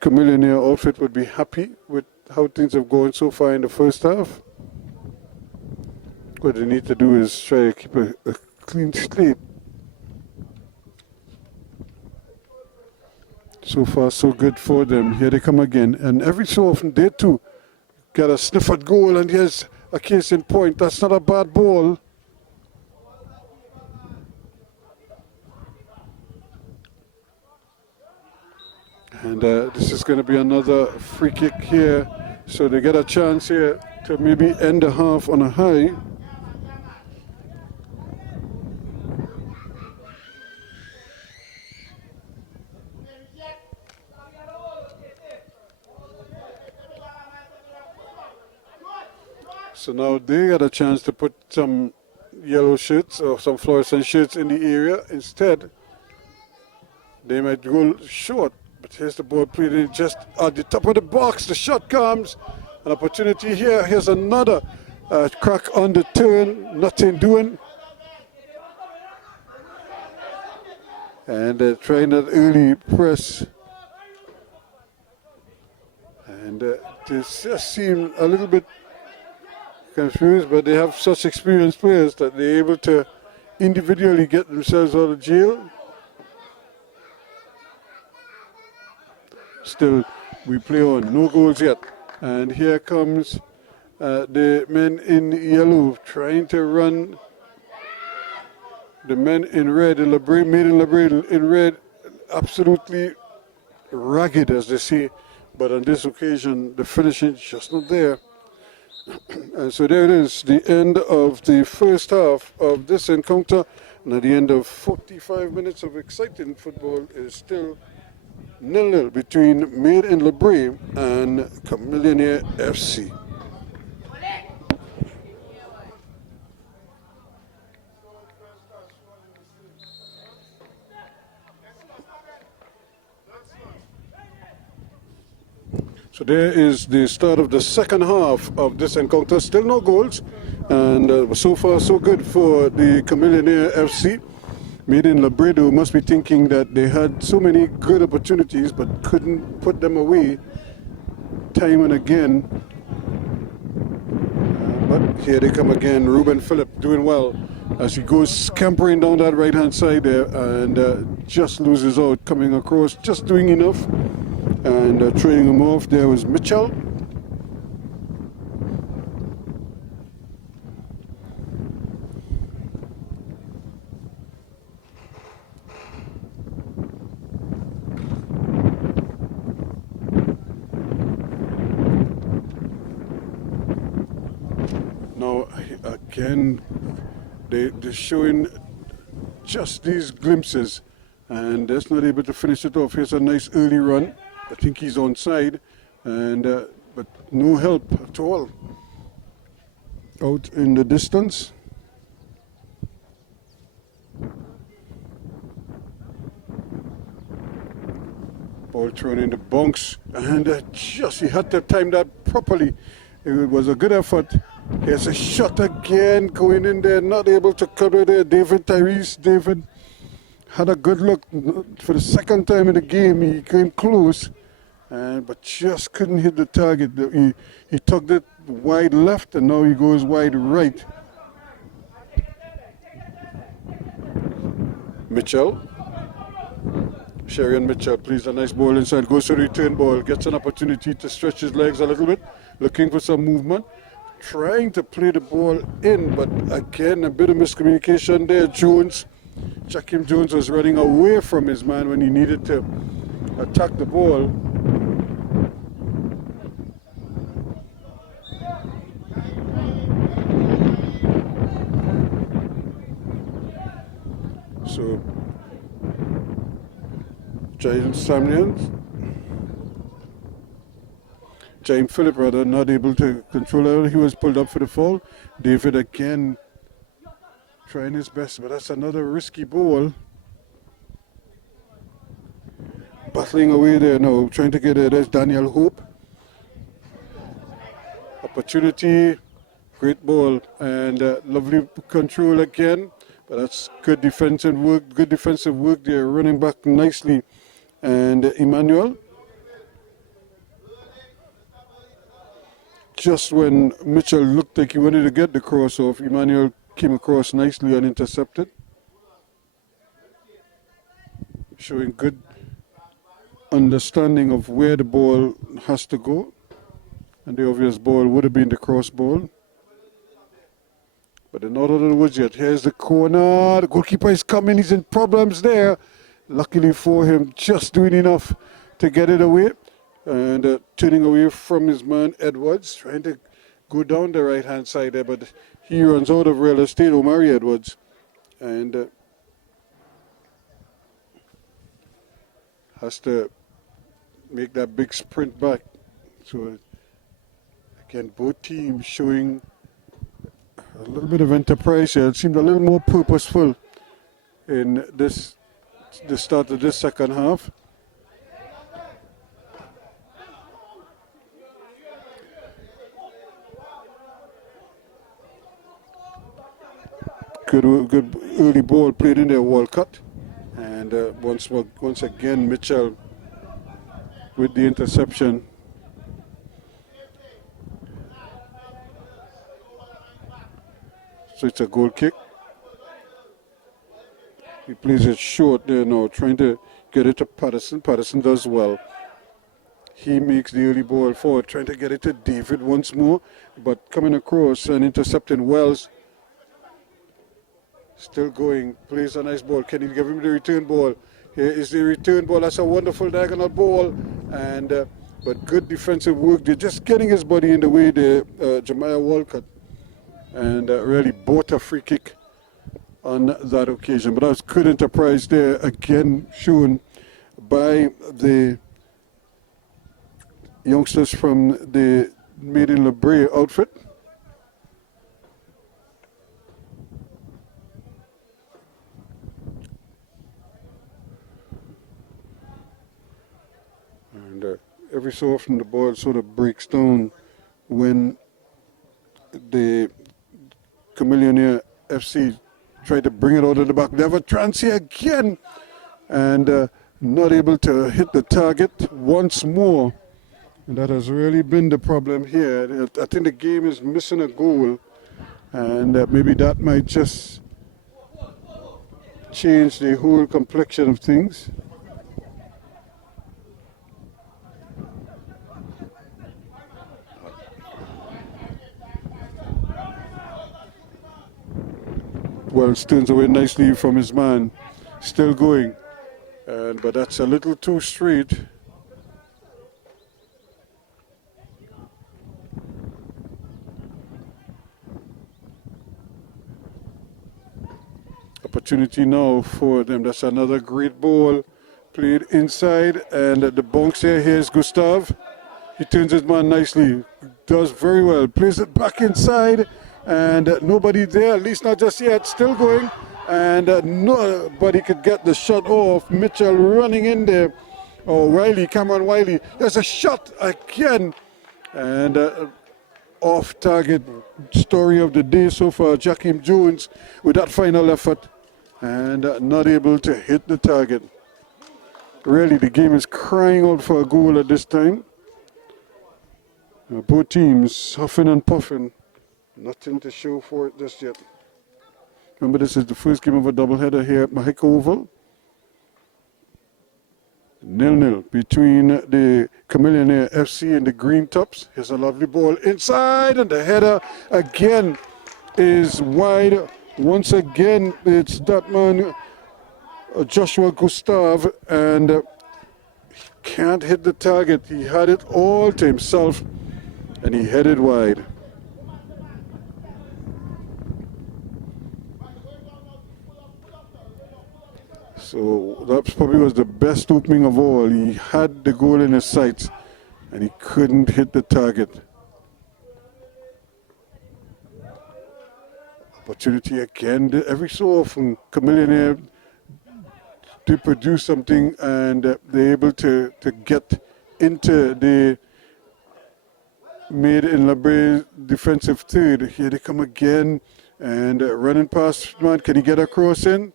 Kamillionare outfit would be happy with how things have gone so far in the first half. What they need to do is try to keep a clean slate. So far, so good for them. Here they come again, and every so often they too get a sniff at goal, and here's a case in point. That's not a bad ball. And this is going to be another free kick here. So they get a chance here to maybe end the half on a high. So now they got a chance to put some yellow shirts or some fluorescent shirts in the area. Instead, they might go short But here's the ball played in just at the top of the box. The shot comes. An opportunity here. Here's another crack on the turn. Nothing doing. And they're trying that early press. And this just seemed a little bit confused, but they have such experienced players that they're able to individually get themselves out of jail. Still, we play on, no goals yet. And here comes the men in yellow trying to run. The men in red, in LaBrea, made in LaBrea in red, absolutely ragged, as they say. But on this occasion, the finishing just not there. And so there it is, the end of the first half of this encounter. And at the end of 45 minutes of exciting football is still 0-0 between Made in LaBrea and Kamillionare FC. So there is the start of the second half of this encounter. Still no goals, and so far so good for the Kamillionare FC. Made in LaBrea, who must be thinking that they had so many good opportunities but couldn't put them away time and again. But here they come again. Ruben Phillip doing well as he goes scampering down that right hand side there and just loses out, coming across, just doing enough. And trading him off, there was Mitchell. Now, again, they're showing just these glimpses, and that's not able to finish it off. Here's a nice early run. I think he's onside, and but no help at all. Out in the distance. Ball thrown in the bunks, and just he had to time that properly. It was a good effort. Here's a shot again, going in there, not able to cover there. David had a good look for the second time in the game. He came close, but just couldn't hit the target. He tugged it wide left, and now he goes wide right. Mitchell. Sherian Mitchell plays a nice ball inside, goes to the return ball, gets an opportunity to stretch his legs a little bit, looking for some movement, trying to play the ball in, but again, a bit of miscommunication there. Jakim Jones was running away from his man when he needed to attack the ball. So, James Phillip rather, not able to control it. He was pulled up for the fall. David again trying his best, but that's another risky ball. Battling away there now, trying to get it. There's Daniel Hope. Opportunity, great ball, and lovely control again. But that's good defensive work there, running back nicely. And Emmanuel, just when Mitchell looked like he wanted to get the cross off, Emmanuel came across nicely and intercepted. Showing good understanding of where the ball has to go. And the obvious ball would have been the cross ball. But they're not out of the woods yet. Here's the corner. The goalkeeper is coming. He's in problems there. Luckily for him, just doing enough to get it away. And turning away from his man, Edwards, trying to go down the right-hand side there. But he runs out of real estate, Omari Edwards. And has to make that big sprint back. So, again, both teams showing a little bit of enterprise here. It seemed a little more purposeful in the start of this second half. good early ball played in there, Walcott. And once again, Mitchell with the interception. So it's a goal kick. He plays it short there now, trying to get it to Patterson. Patterson does well. He makes the early ball forward, trying to get it to David once more, but coming across and intercepting Wells. Still going, plays a nice ball. Can he give him the return ball? Here is the return ball. That's a wonderful diagonal ball, and but good defensive work. They're just getting his body in the way there, Jemiah Walcott, and really bought a free kick on that occasion. But that was good enterprise there, again shown by the youngsters from the Made in LaBrea outfit. And every so often the ball sort of breaks down when the Kamillionare FC try to bring it out of the back. They have a chance here again, and not able to hit the target once more. And that has really been the problem here. I think the game is missing a goal, and maybe that might just change the whole complexion of things. Wells turns away nicely from his man, still going, but that's a little too straight. Opportunity now for them. That's another great ball played inside, and the bounce here. Here's Gustav. He turns his man nicely, does very well, plays it back inside, and nobody there, at least not just yet, still going, and nobody could get the shot off. Mitchell running in there. Oh, Wiley, Cameron Wiley, there's a shot again, and off target. Story of the day so far, Jakeem Jones with that final effort, and not able to hit the target. Really, the game is crying out for a goal at this time. Both teams huffing and puffing. Nothing to show for it just yet. Remember, this is the first game of a doubleheader here at Mahika Oval. 0-0 between the Kamillionare FC and the Green Tops. Here's a lovely ball inside, and the header again is wide. Once again, it's that man, Joshua Gustav, and he can't hit the target. He had it all to himself, and he headed wide. So that probably was the best opening of all. He had the goal in his sights, and he couldn't hit the target. Opportunity again. Every so often, Kamillionare, they produce something, and they're able to get into the Made in LaBrea defensive third. Here they come again, and running past man. Can he get a cross in?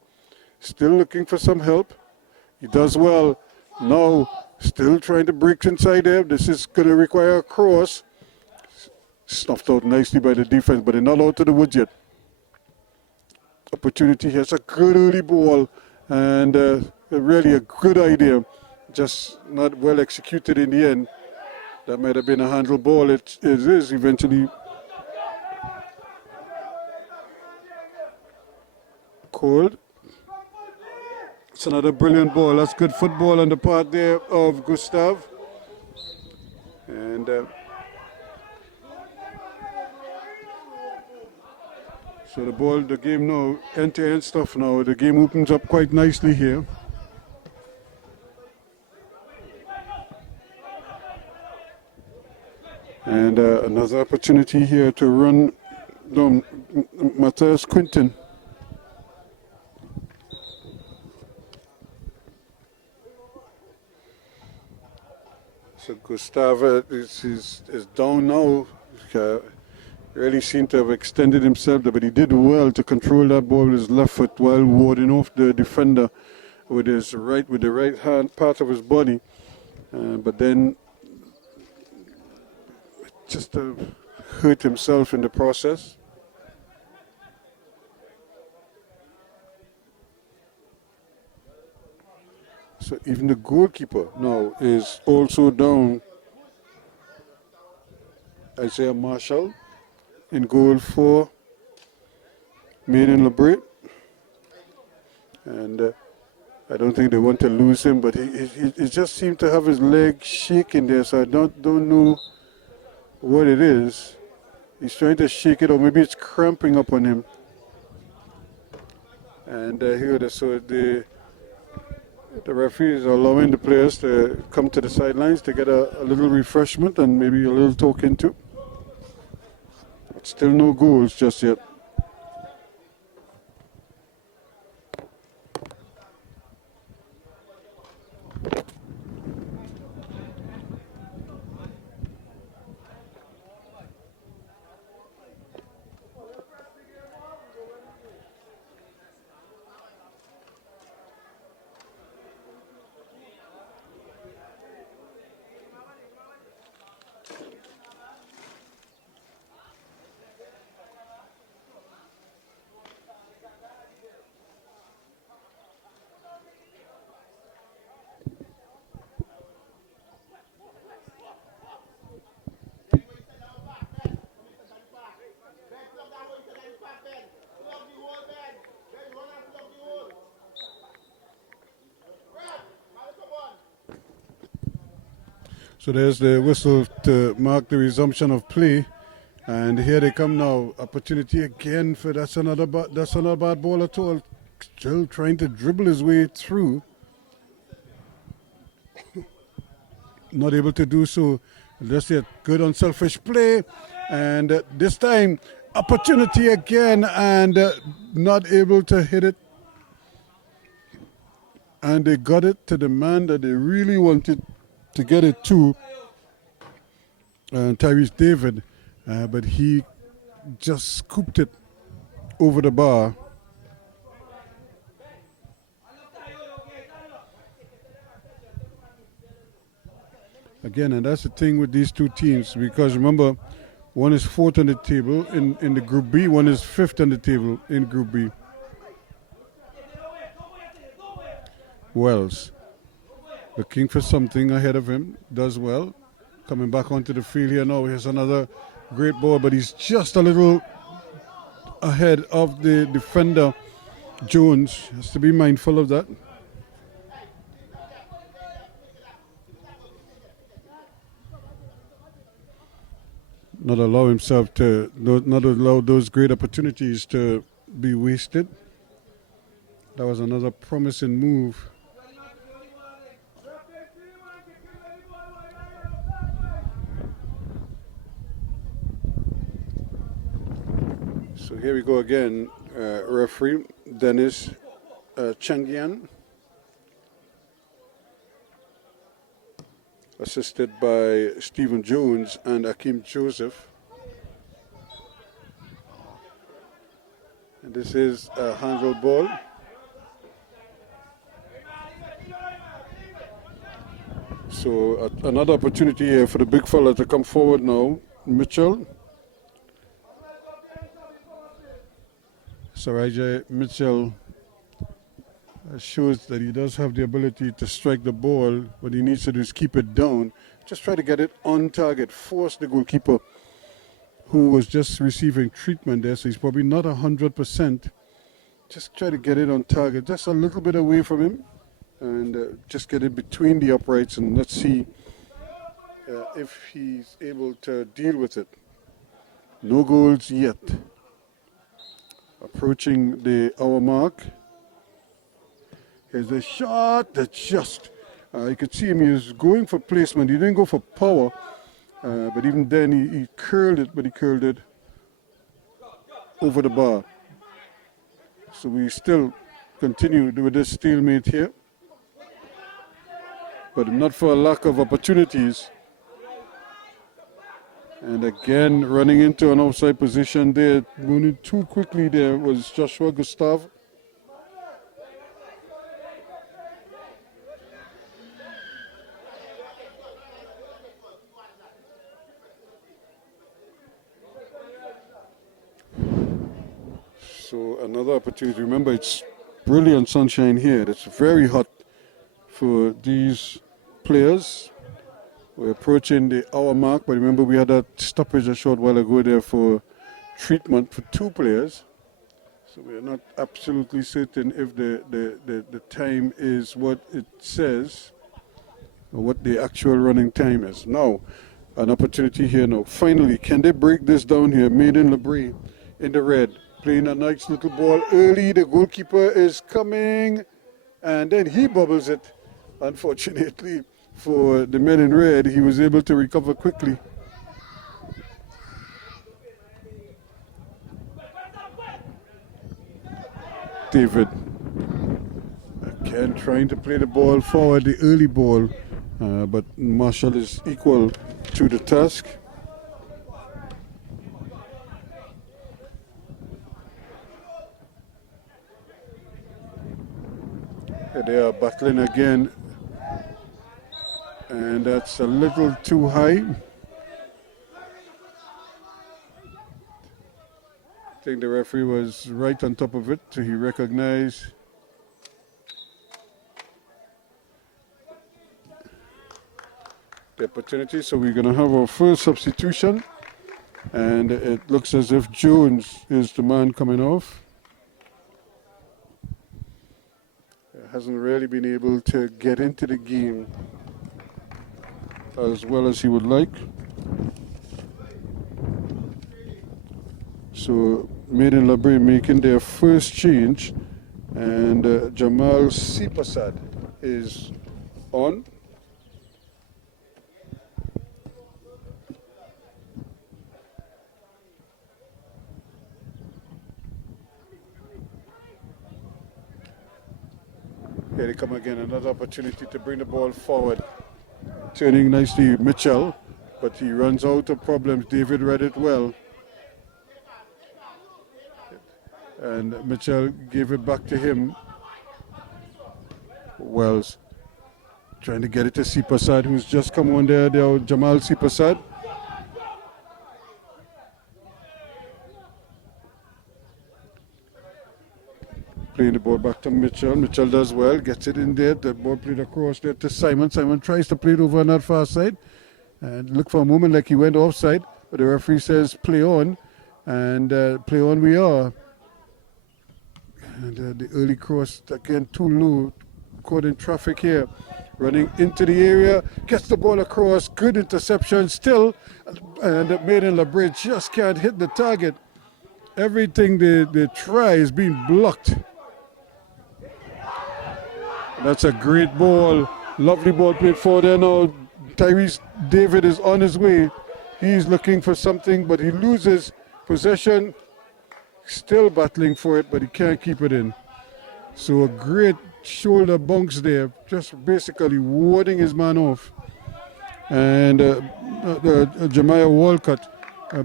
Still looking for some help. He does well. Now, still trying to break inside there. This is going to require a cross. Snuffed out nicely by the defense, but they're not out of the woods yet. Opportunity here. It's a good early ball, and really a good idea. Just not well executed in the end. That might have been a handle ball. It is eventually called. It's another brilliant ball. That's good football on the part there of Gustav. And so the game now, end-to-end stuff now. The game opens up quite nicely here. And another opportunity here to run down Matthias Quinton. So Gustav is down now. Really seemed to have extended himself there, but he did well to control that ball with his left foot while warding off the defender with the right hand part of his body. But then just hurt himself in the process. So even the goalkeeper now is also down. Isaiah Marshall in goal for Made in LaBrea. And I don't think they want to lose him, but he just seemed to have his leg shaking there, so I don't know what it is. He's trying to shake it, or maybe it's cramping up on him. And here, so the referee is allowing the players to come to the sidelines to get a little refreshment and maybe a little talking too. But still no goals just yet. So there's the whistle to mark the resumption of play, and here they come now. Opportunity again for that's another bad ball at all. Still trying to dribble his way through. Not able to do so. Just a good unselfish play, and this time opportunity again, and not able to hit it. And they got it to the man that they really wanted to get it to, Tyrese David, but he just scooped it over the bar. Again, and that's the thing with these two teams, because remember, one is fourth on the table in the Group B, one is fifth on the table in Group B. Wells looking for something ahead of him, does well. Coming back onto the field here now. Here's another great ball, but he's just a little ahead of the defender, Jones. Has to be mindful of that. Not allow himself to, not allow those great opportunities to be wasted. That was another promising move. So here we go again, referee Dennis Changian, assisted by Stephen Jones and Akeem Joseph. And this is a handle ball. So another opportunity here for the big fella to come forward now, Mitchell. Sarai Mitchell shows that he does have the ability to strike the ball. What he needs to do is keep it down. Just try to get it on target. Force the goalkeeper, who was just receiving treatment there, so he's probably not 100%. Just try to get it on target, just a little bit away from him, and just get it between the uprights, and let's see if he's able to deal with it. No goals yet. Approaching the hour mark. Here's a shot that just, you could see him, he was going for placement. He didn't go for power, but even then he curled it, but he curled it over the bar. So we still continue with this stalemate here, but not for a lack of opportunities. And again, running into an offside position there, moving too quickly there was Joshua Gustav. So another opportunity. Remember, it's brilliant sunshine here. It's very hot for these players. We're approaching the hour mark, but remember we had that stoppage a short while ago there for treatment for 2 players. So we're not absolutely certain if the time is what it says or what the actual running time is. Now, an opportunity here now. Finally, can they break this down here? Made in LaBrea in the red. Playing a nice little ball early. The goalkeeper is coming, and then he bubbles it. Unfortunately for the men in red, he was able to recover quickly. David again trying to play the ball forward, the early ball, but Marshall is equal to the task. They are battling again, and that's a little too high. I think the referee was right on top of it. He recognized the opportunity. So we're going to have our first substitution, and it looks as if Jones is the man coming off. Hasn't really been able to get into the game as well as he would like. So Made in LaBrea making their first change, and Jamal Sipasad is on. Here they come again, another opportunity to bring the ball forward. Turning nicely, Mitchell, but he runs out of problems. David read it well. And Mitchell gave it back to him. Wells trying to get it to Sipasad, who's just come on there, Jamal Sipasad. Playing the ball back to Mitchell. Mitchell does well, gets it in there. The ball played across there to Simon. Simon tries to play it over on that far side. And look for a moment like he went offside. But the referee says play on. And play on we are. And the early cross, again, too low. Caught in traffic here. Running into the area. Gets the ball across. Good interception still. And Made in LaBrea just can't hit the target. Everything they try is being blocked. That's a great ball. Lovely ball played forward there now. Tyrese David is on his way. He's looking for something, but he loses possession. Still battling for it, but he can't keep it in. So a great shoulder bounce there, just basically warding his man off. And Jemiah Walcott,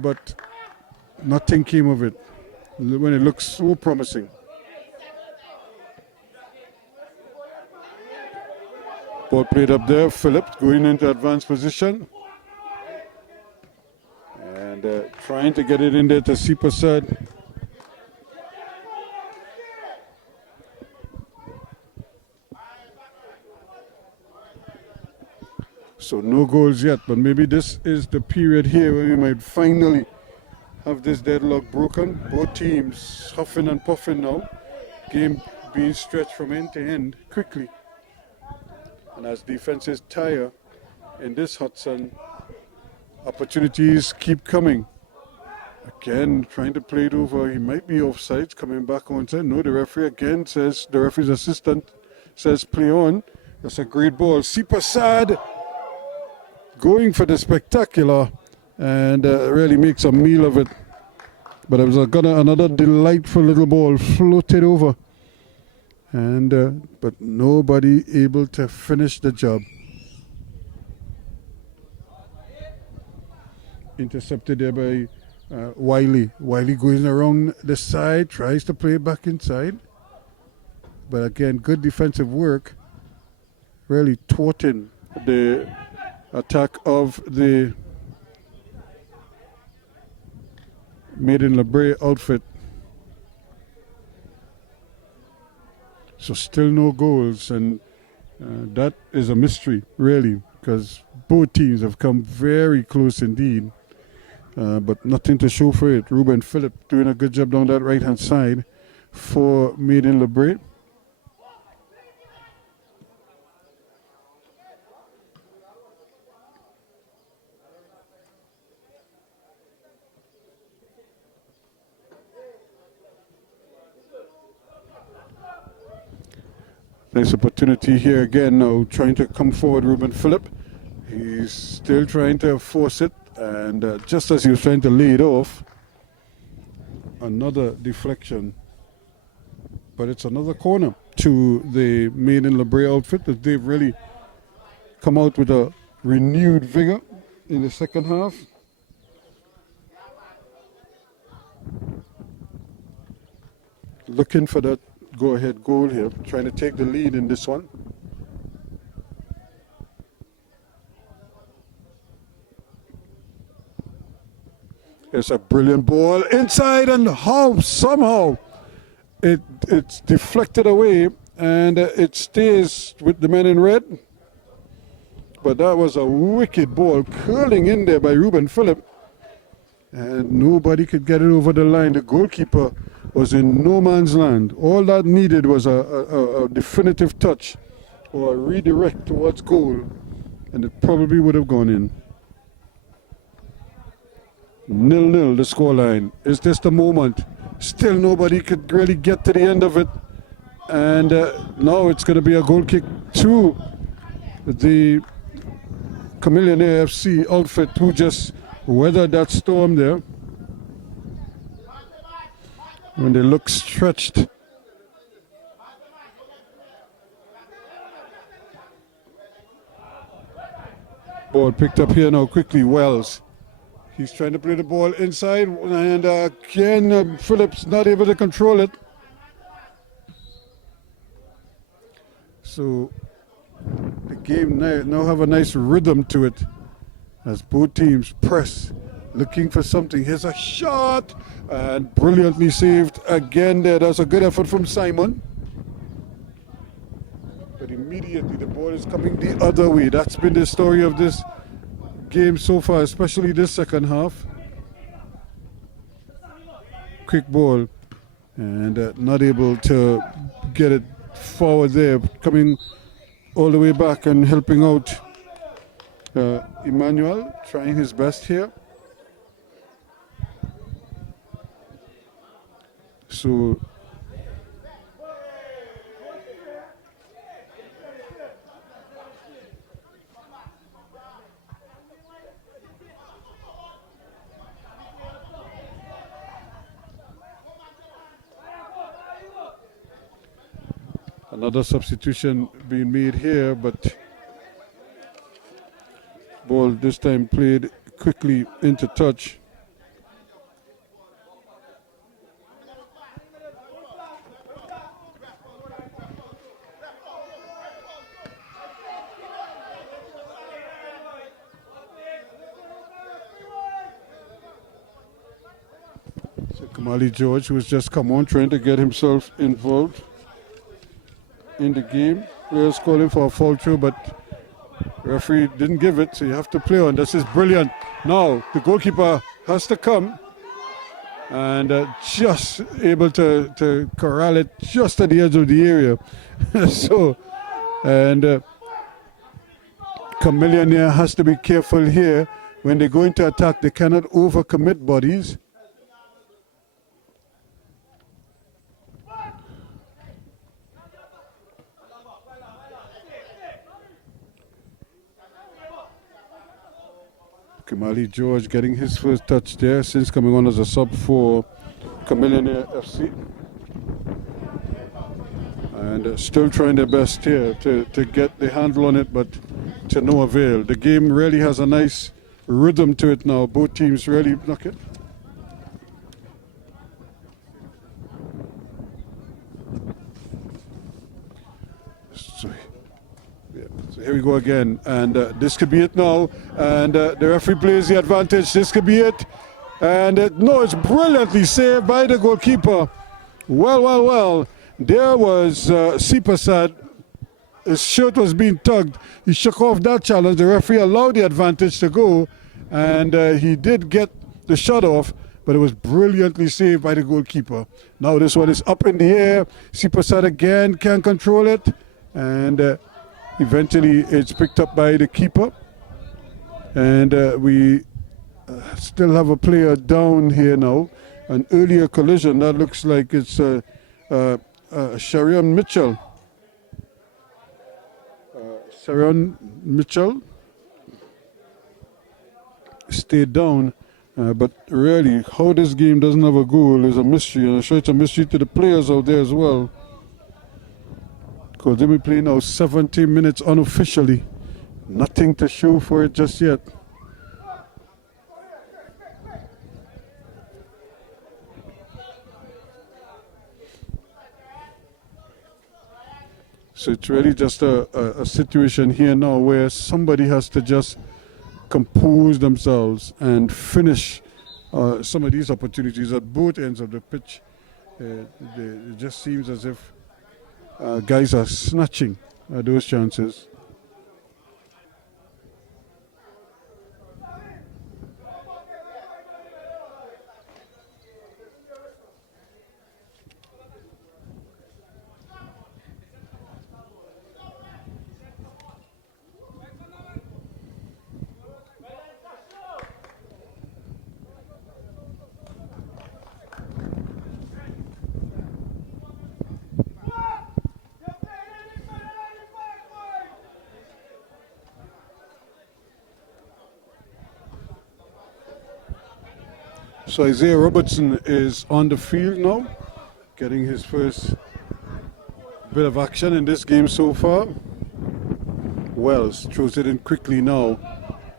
but nothing came of it when it looks so promising. Ball played up there, Phillips going into advanced position. And trying to get it in there to Sipasad. So no goals yet, but maybe this is the period here where we might finally have this deadlock broken. Both teams huffing and puffing now. Game being stretched from end to end quickly. And as defenses tire in this hot sun, opportunities keep coming. Again, trying to play it over. He might be offside, coming back onside. No, the referee again says, the referee's assistant says play on. That's a great ball. Sipasad going for the spectacular and really makes a meal of it. But it was another delightful little ball floated over. And but nobody able to finish the job. Intercepted there by Wiley. Wiley goes around the side, tries to play it back inside. But again, good defensive work, really thwarting the attack of the Made in LaBrea outfit. So still no goals, and that is a mystery, really, because both teams have come very close indeed. But nothing to show for it. Ruben Phillip doing a good job down that right-hand side for Made in LaBrea. Nice opportunity here again now, trying to come forward, Ruben Phillip. He's still trying to force it, and just as he was trying to lay it off, another deflection. But it's another corner to the Made in LaBrea outfit, that they've really come out with a renewed vigor in the second half. Looking for that go-ahead goal here, trying to take the lead in this one. It's a brilliant ball inside, and how somehow it's deflected away, and it stays with the men in red. But that was a wicked ball curling in there by Ruben Phillip, and nobody could get it over the line. The goalkeeper was in no man's land. All that needed was a definitive touch or a redirect towards goal, and it probably would have gone in. 0-0 the scoreline. Is this the moment? Still nobody could really get to the end of it, and now it's going to be a goal kick to the Kamillionare FC outfit, who just weathered that storm there. When they look stretched. Ball picked up here now quickly, Wells. He's trying to play the ball inside, and again Phillips not able to control it. So the game now have a nice rhythm to it as both teams press, looking for something. Here's a shot, and brilliantly saved again there. That's a good effort from Simon. But immediately the ball is coming the other way. That's been the story of this game so far, especially this second half. Quick ball, and not able to get it forward there. Coming all the way back and helping out Emmanuel, trying his best here. So another substitution being made here, but ball this time played quickly into touch. So Kamali George, who has just come on, trying to get himself involved in the game. Players calling for a foul through, but referee didn't give it, so you have to play on. This is brilliant. Now the goalkeeper has to come, and just able to corral it just at the edge of the area. So, and Kamillionare has to be careful here when they go into attack. They cannot overcommit bodies. Kamali George getting his first touch there since coming on as a sub for Kamillionare FC. And still trying their best here to get the handle on it, but to no avail. The game really has a nice rhythm to it now. Both teams really knock it. So here we go again, and this could be it now. And the referee plays the advantage. This could be it. And no, it's brilliantly saved by the goalkeeper. Well. There was Sipasad. His shirt was being tugged. He shook off that challenge. The referee allowed the advantage to go, and he did get the shot off, but it was brilliantly saved by the goalkeeper. Now this one is up in the air. Sipasad again can't control it, and eventually it's picked up by the keeper. And we still have a player down here now. An earlier collision. That looks like it's Sharion Mitchell. Sharion Mitchell stayed down, but really, how this game doesn't have a goal is a mystery, and I'm sure it's a mystery to the players out there as well. Because they've been playing now 70 minutes unofficially. Nothing to show for it just yet. So it's really just a situation here now where somebody has to just compose themselves and finish some of these opportunities at both ends of the pitch. It just seems as if guys are snatching those chances. So Isaiah Robertson is on the field now, getting his first bit of action in this game so far. Wells throws it in quickly now,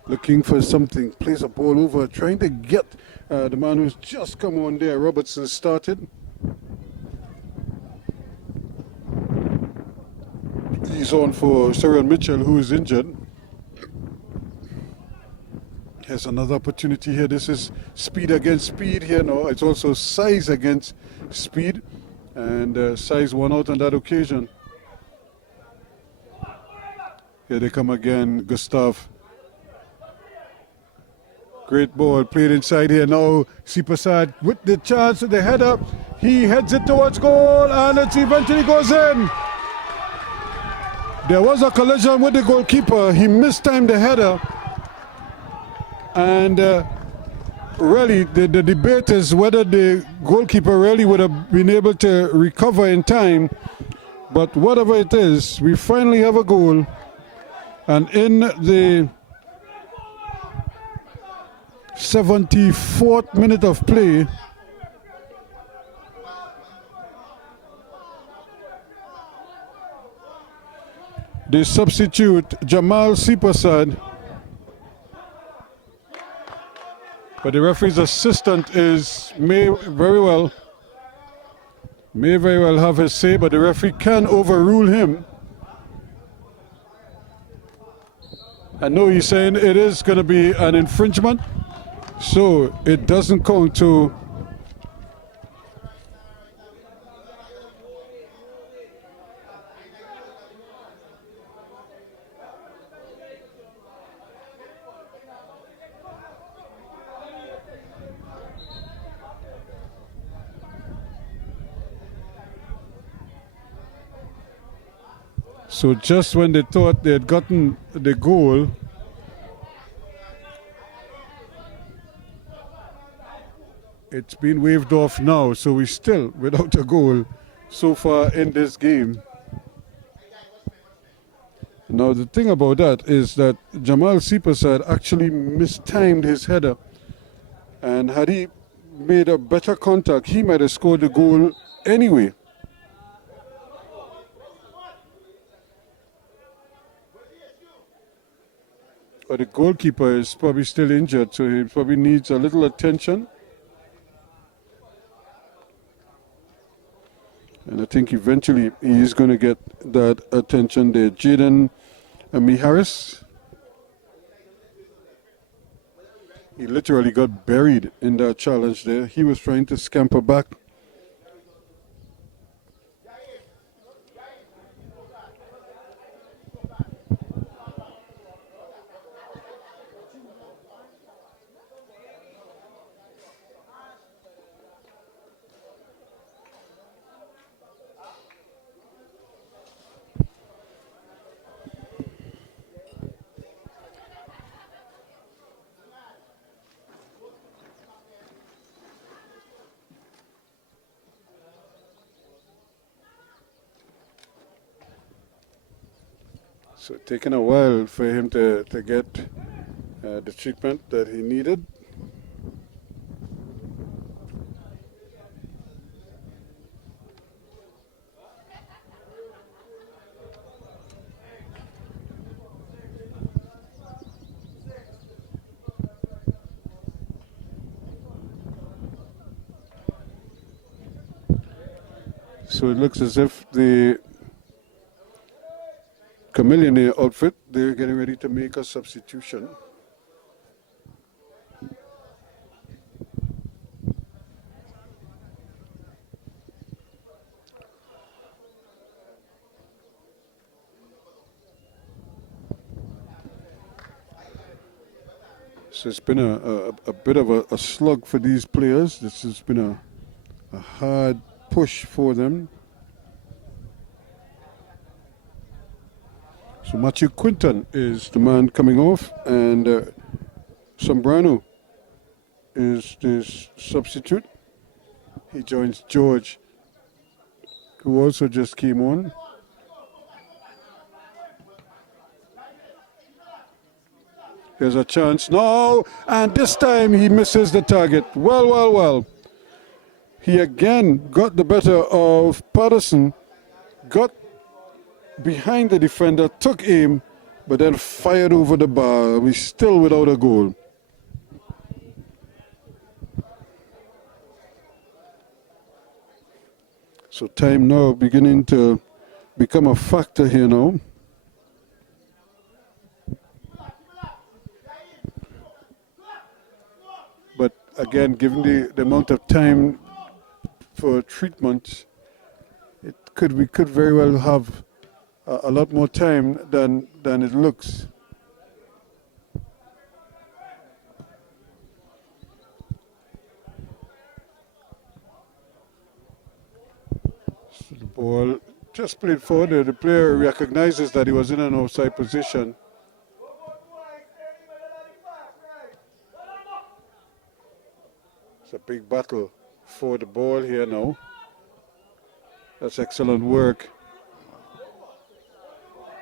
looking for something, plays a ball over, trying to get the man who's just come on there. Robertson started. He's on for Sharion Mitchell, who is injured. Here's another opportunity here. This is speed against speed here now. It's also size against speed. And size won out on that occasion. Here they come again, Gustav. Great ball played inside here now. Sipasad with the chance, the header. He heads it towards goal, and it eventually goes in. There was a collision with the goalkeeper. He mistimed the header. And really, the debate is whether the goalkeeper really would have been able to recover in time. But whatever it is, we finally have a goal. And in the 74th minute of play, they substitute Jamal Sipasad. But the referee's assistant may very well have his say, but the referee can overrule him. I know he's saying it is going to be an infringement, so it doesn't count to. So just when they thought they had gotten the goal, it's been waved off now. So we're still without a goal so far in this game. Now the thing about that is that Jamal Sipasad actually mistimed his header. And had he made a better contact, he might have scored the goal anyway. But the goalkeeper is probably still injured, so he probably needs a little attention. And I think eventually he's going to get that attention there. Jaden Miharis. He literally got buried in that challenge there. He was trying to scamper back. So taking a while for him to get the treatment that he needed. So it looks as if the Kamillionare outfit, they're getting ready to make a substitution. So it's been a bit of a slug for these players. This has been a hard push for them. So Matthew Quinton is the man coming off, and Sombrano is this substitute. He joins George, who also just came on. Here's a chance now, and this time he misses the target. Well, well, well. He again got the better of Patterson, got behind the defender, took aim, but then fired over the bar. We're still without a goal. So time now beginning to become a factor here now. But again, given the amount of time for treatment, we could very well have a lot more time than it looks. So the ball just played forward. The player recognizes that he was in an offside position. It's a big battle for the ball here now. That's excellent work.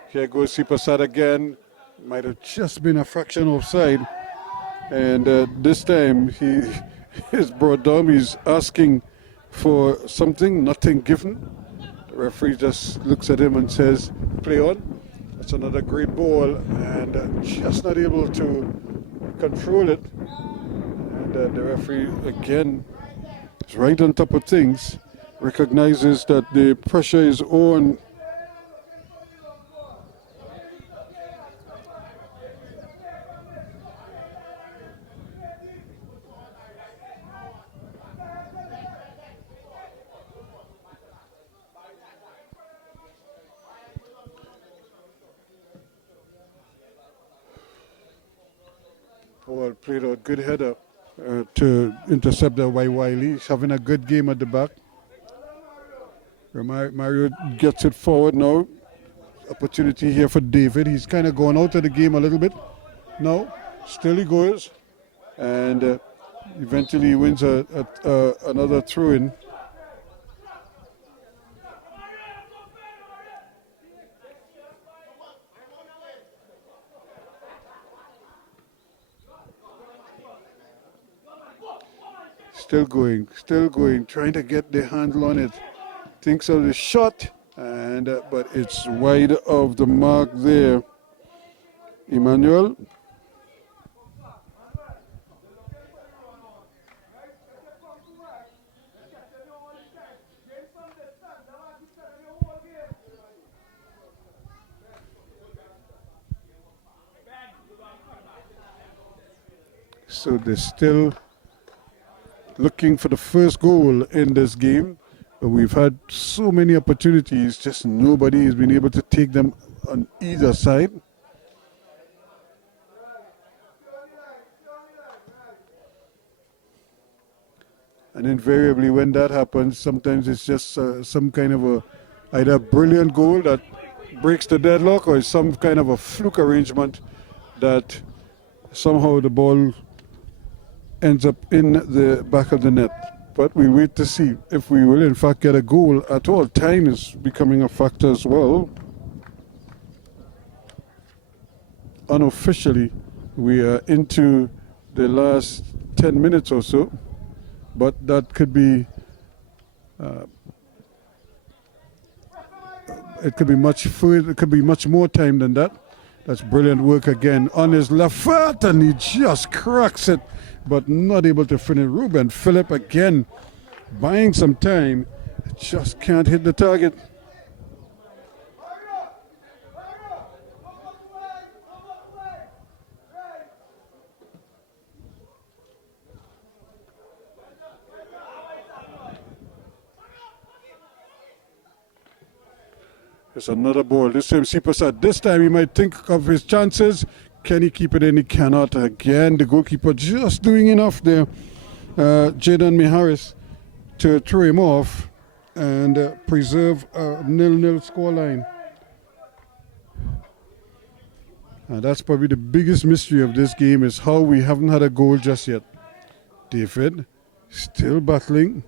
Here goes Sipasad again. Might have just been a fraction offside. And this time he is brought down. He's asking for something, nothing given. The referee just looks at him and says, play on. That's another great ball, and just not able to control it. And the referee again is right on top of things, recognizes that the pressure is on. Ball played out, good header to intercept that by Wiley. He's having a good game at the back. Mario gets it forward now. Opportunity here for David. He's kind of gone out of the game a little bit. No, still he goes. And eventually he wins another throw-in. Still going, trying to get the handle on it. Thinks of the shot, and but it's wide of the mark there. Emmanuel So they're still looking for the first goal in this game. But we've had so many opportunities, just nobody has been able to take them on either side. And invariably when that happens, sometimes it's just some kind of a either a brilliant goal that breaks the deadlock, or it's some kind of a fluke arrangement that somehow the ball ends up in the back of the net. But we wait to see if we will in fact get a goal at all. Time is becoming a factor as well. Unofficially, we are into the last 10 minutes or so, but that could be it could be much further, it could be much more time than that. That's brilliant work again on his left foot, and he just cracks it, but not able to finish. Ruben Phillip again buying some time, just can't hit the target. It's another ball. This time Sipasat. This time he might think of his chances. Can he keep it in? He cannot. Again, the goalkeeper just doing enough there. Jaden Miharis to throw him off and preserve a 0-0 scoreline. That's probably the biggest mystery of this game, is how we haven't had a goal just yet. David still battling.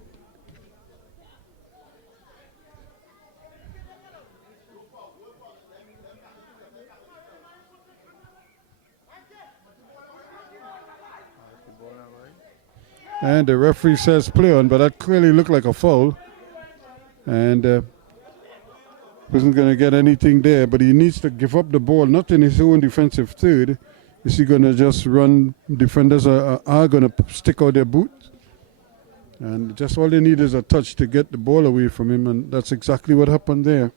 And the referee says play on, but that clearly looked like a foul. And wasn't going to get anything there, but he needs to give up the ball, not in his own defensive third. Is he going to just run? Defenders are going to stick out their boots. And just all they need is a touch to get the ball away from him, and that's exactly what happened there.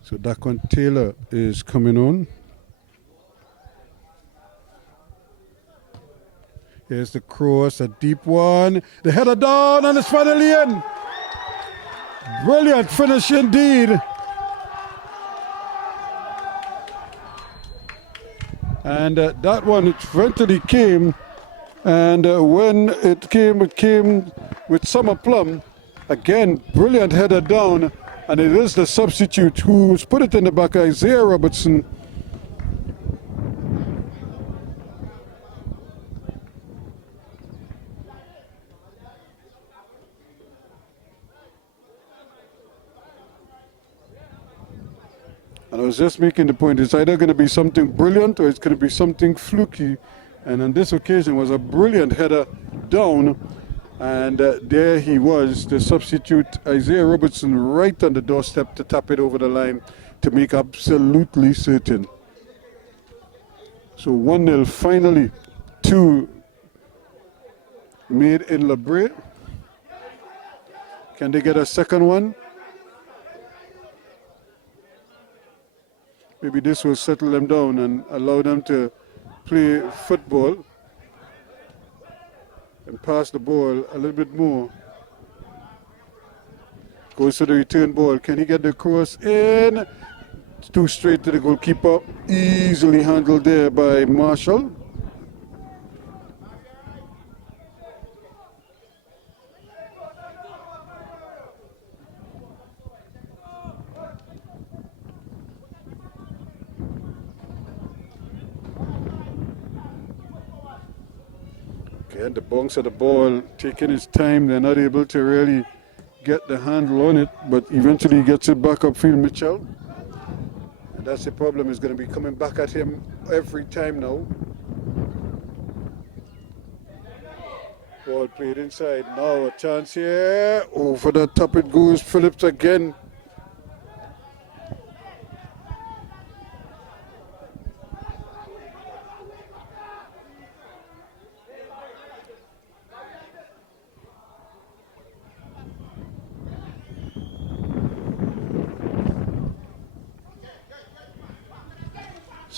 So Daquan Taylor is coming on. Here's the cross, a deep one. The header down, and it's finally in. Brilliant finish indeed. And that one eventually came. And when it came with some aplomb. Again, brilliant header down. And it is the substitute who's put it in the back, Isaiah Robertson. And I was just making the point, it's either going to be something brilliant or it's going to be something fluky. And on this occasion was a brilliant header down. And there he was, the substitute Isaiah Robertson, right on the doorstep to tap it over the line to make absolutely certain. So 1-0 finally to made in LaBrea. Can they get a second one? Maybe this will settle them down and allow them to play football and pass the ball a little bit more. Goes to the return ball. Can he get the cross in? It's too straight to the goalkeeper. Easily handled there by Marshall. And the bounce of the ball, taking his time, they're not able to really get the handle on it, but eventually he gets it back upfield, Mitchell. And that's the problem, is going to be coming back at him every time now. Ball played inside, now a chance here. Over the top it goes, Phillips again.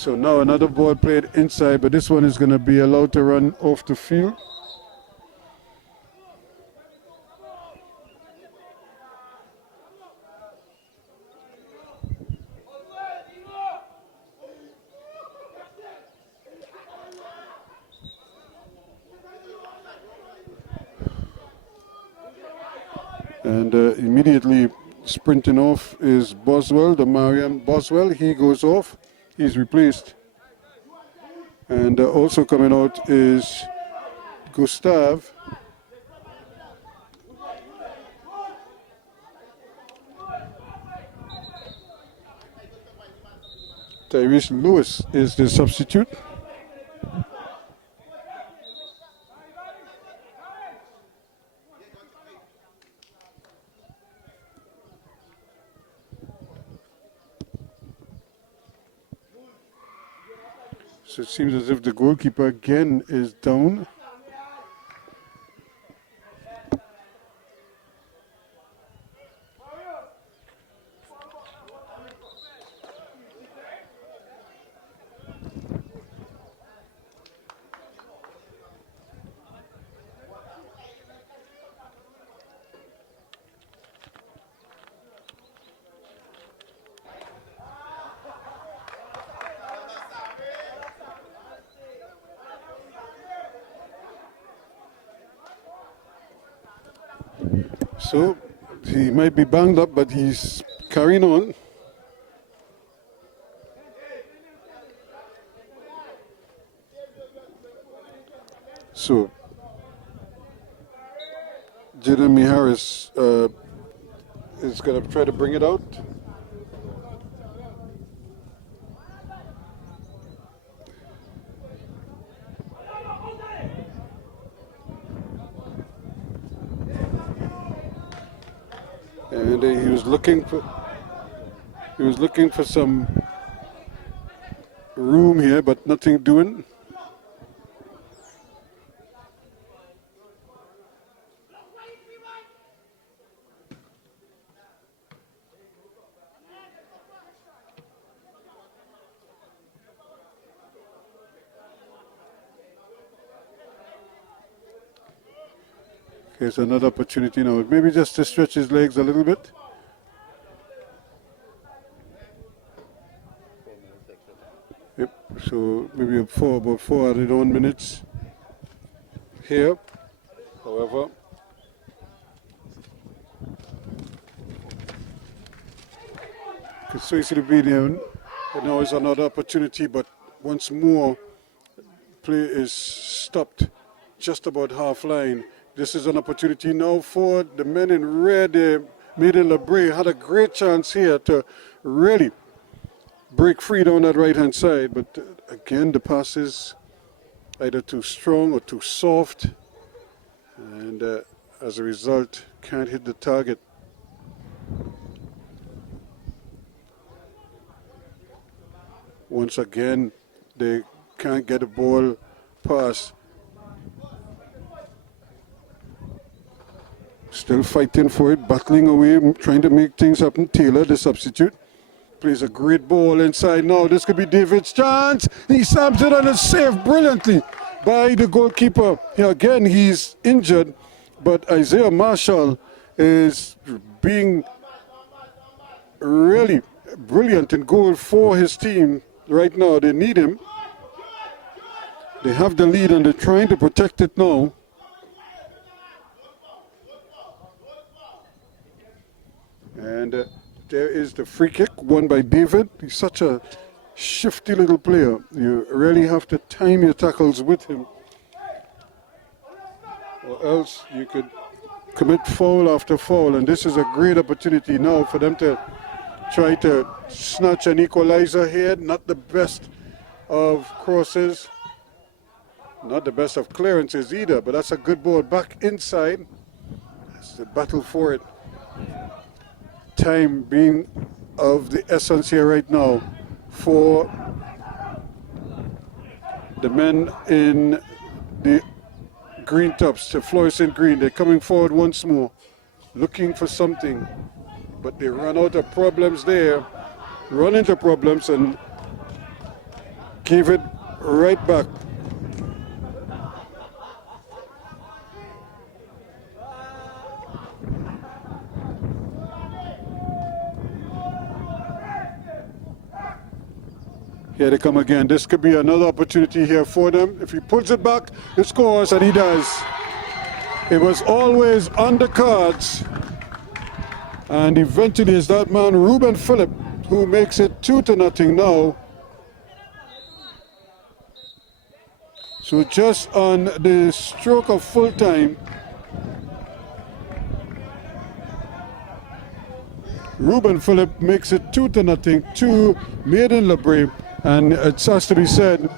So now another ball played inside, but this one is going to be allowed to run off the field. And immediately sprinting off is Boswell, the Mariam Boswell. He goes off. He's replaced. And also coming out is Gustav. Tyrese Lewis is the substitute. So it seems as if the goalkeeper again is down. So he might be banged up, but he's carrying on. So Jeremy Harris is going to try to bring it out. And he was looking for some room here, but nothing doing. Here's another opportunity now. Maybe just to stretch his legs a little bit. Yep, so maybe about four added on minutes here. However, so easy to be there. And now is another opportunity, but once more, play is stopped just about half line. This is an opportunity now for the men in red. Made in LaBrea had a great chance here to really break free down that right-hand side. But again, the pass is either too strong or too soft. And as a result, can't hit the target. Once again, they can't get a ball past. Still fighting for it, battling away, trying to make things happen. Taylor, the substitute, plays a great ball inside now. This could be David's chance. He slams it and it's saved brilliantly by the goalkeeper. Here again, he's injured, but Isaiah Marshall is being really brilliant in goal for his team right now. They need him. They have the lead and they're trying to protect it now. And there is the free kick won by David. He's such a shifty little player. You really have to time your tackles with him, or else you could commit foul after foul. And this is a great opportunity now for them to try to snatch an equalizer here. Not the best of crosses, not the best of clearances either, but that's a good ball back inside. It's the battle for it. Time being of the essence here right now for the men in the green tops, the fluorescent green. They're coming forward once more, looking for something, but they run out of problems there, run into problems, and gave it right back. Here they come again. This could be another opportunity here for them. If he pulls it back, he scores, and he does. It was always on the cards. And eventually it's that man, Ruben Phillip, who makes it 2-0 now. So just on the stroke of full time, Ruben Phillip makes it 2-0 to Maiden LaBrea. And it has to be said,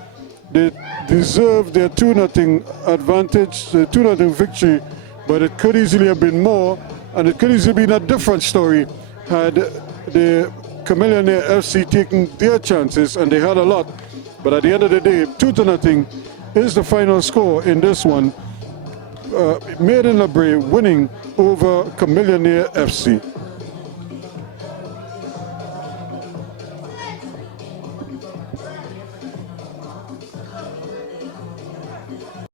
they deserve their 2-0 advantage, the 2-0 victory, but it could easily have been more, and it could easily have been a different story had the Kamillionare FC taken their chances, and they had a lot. But at the end of the day, 2-0 is the final score in this one. Maiden LaBrea winning over Kamillionare FC.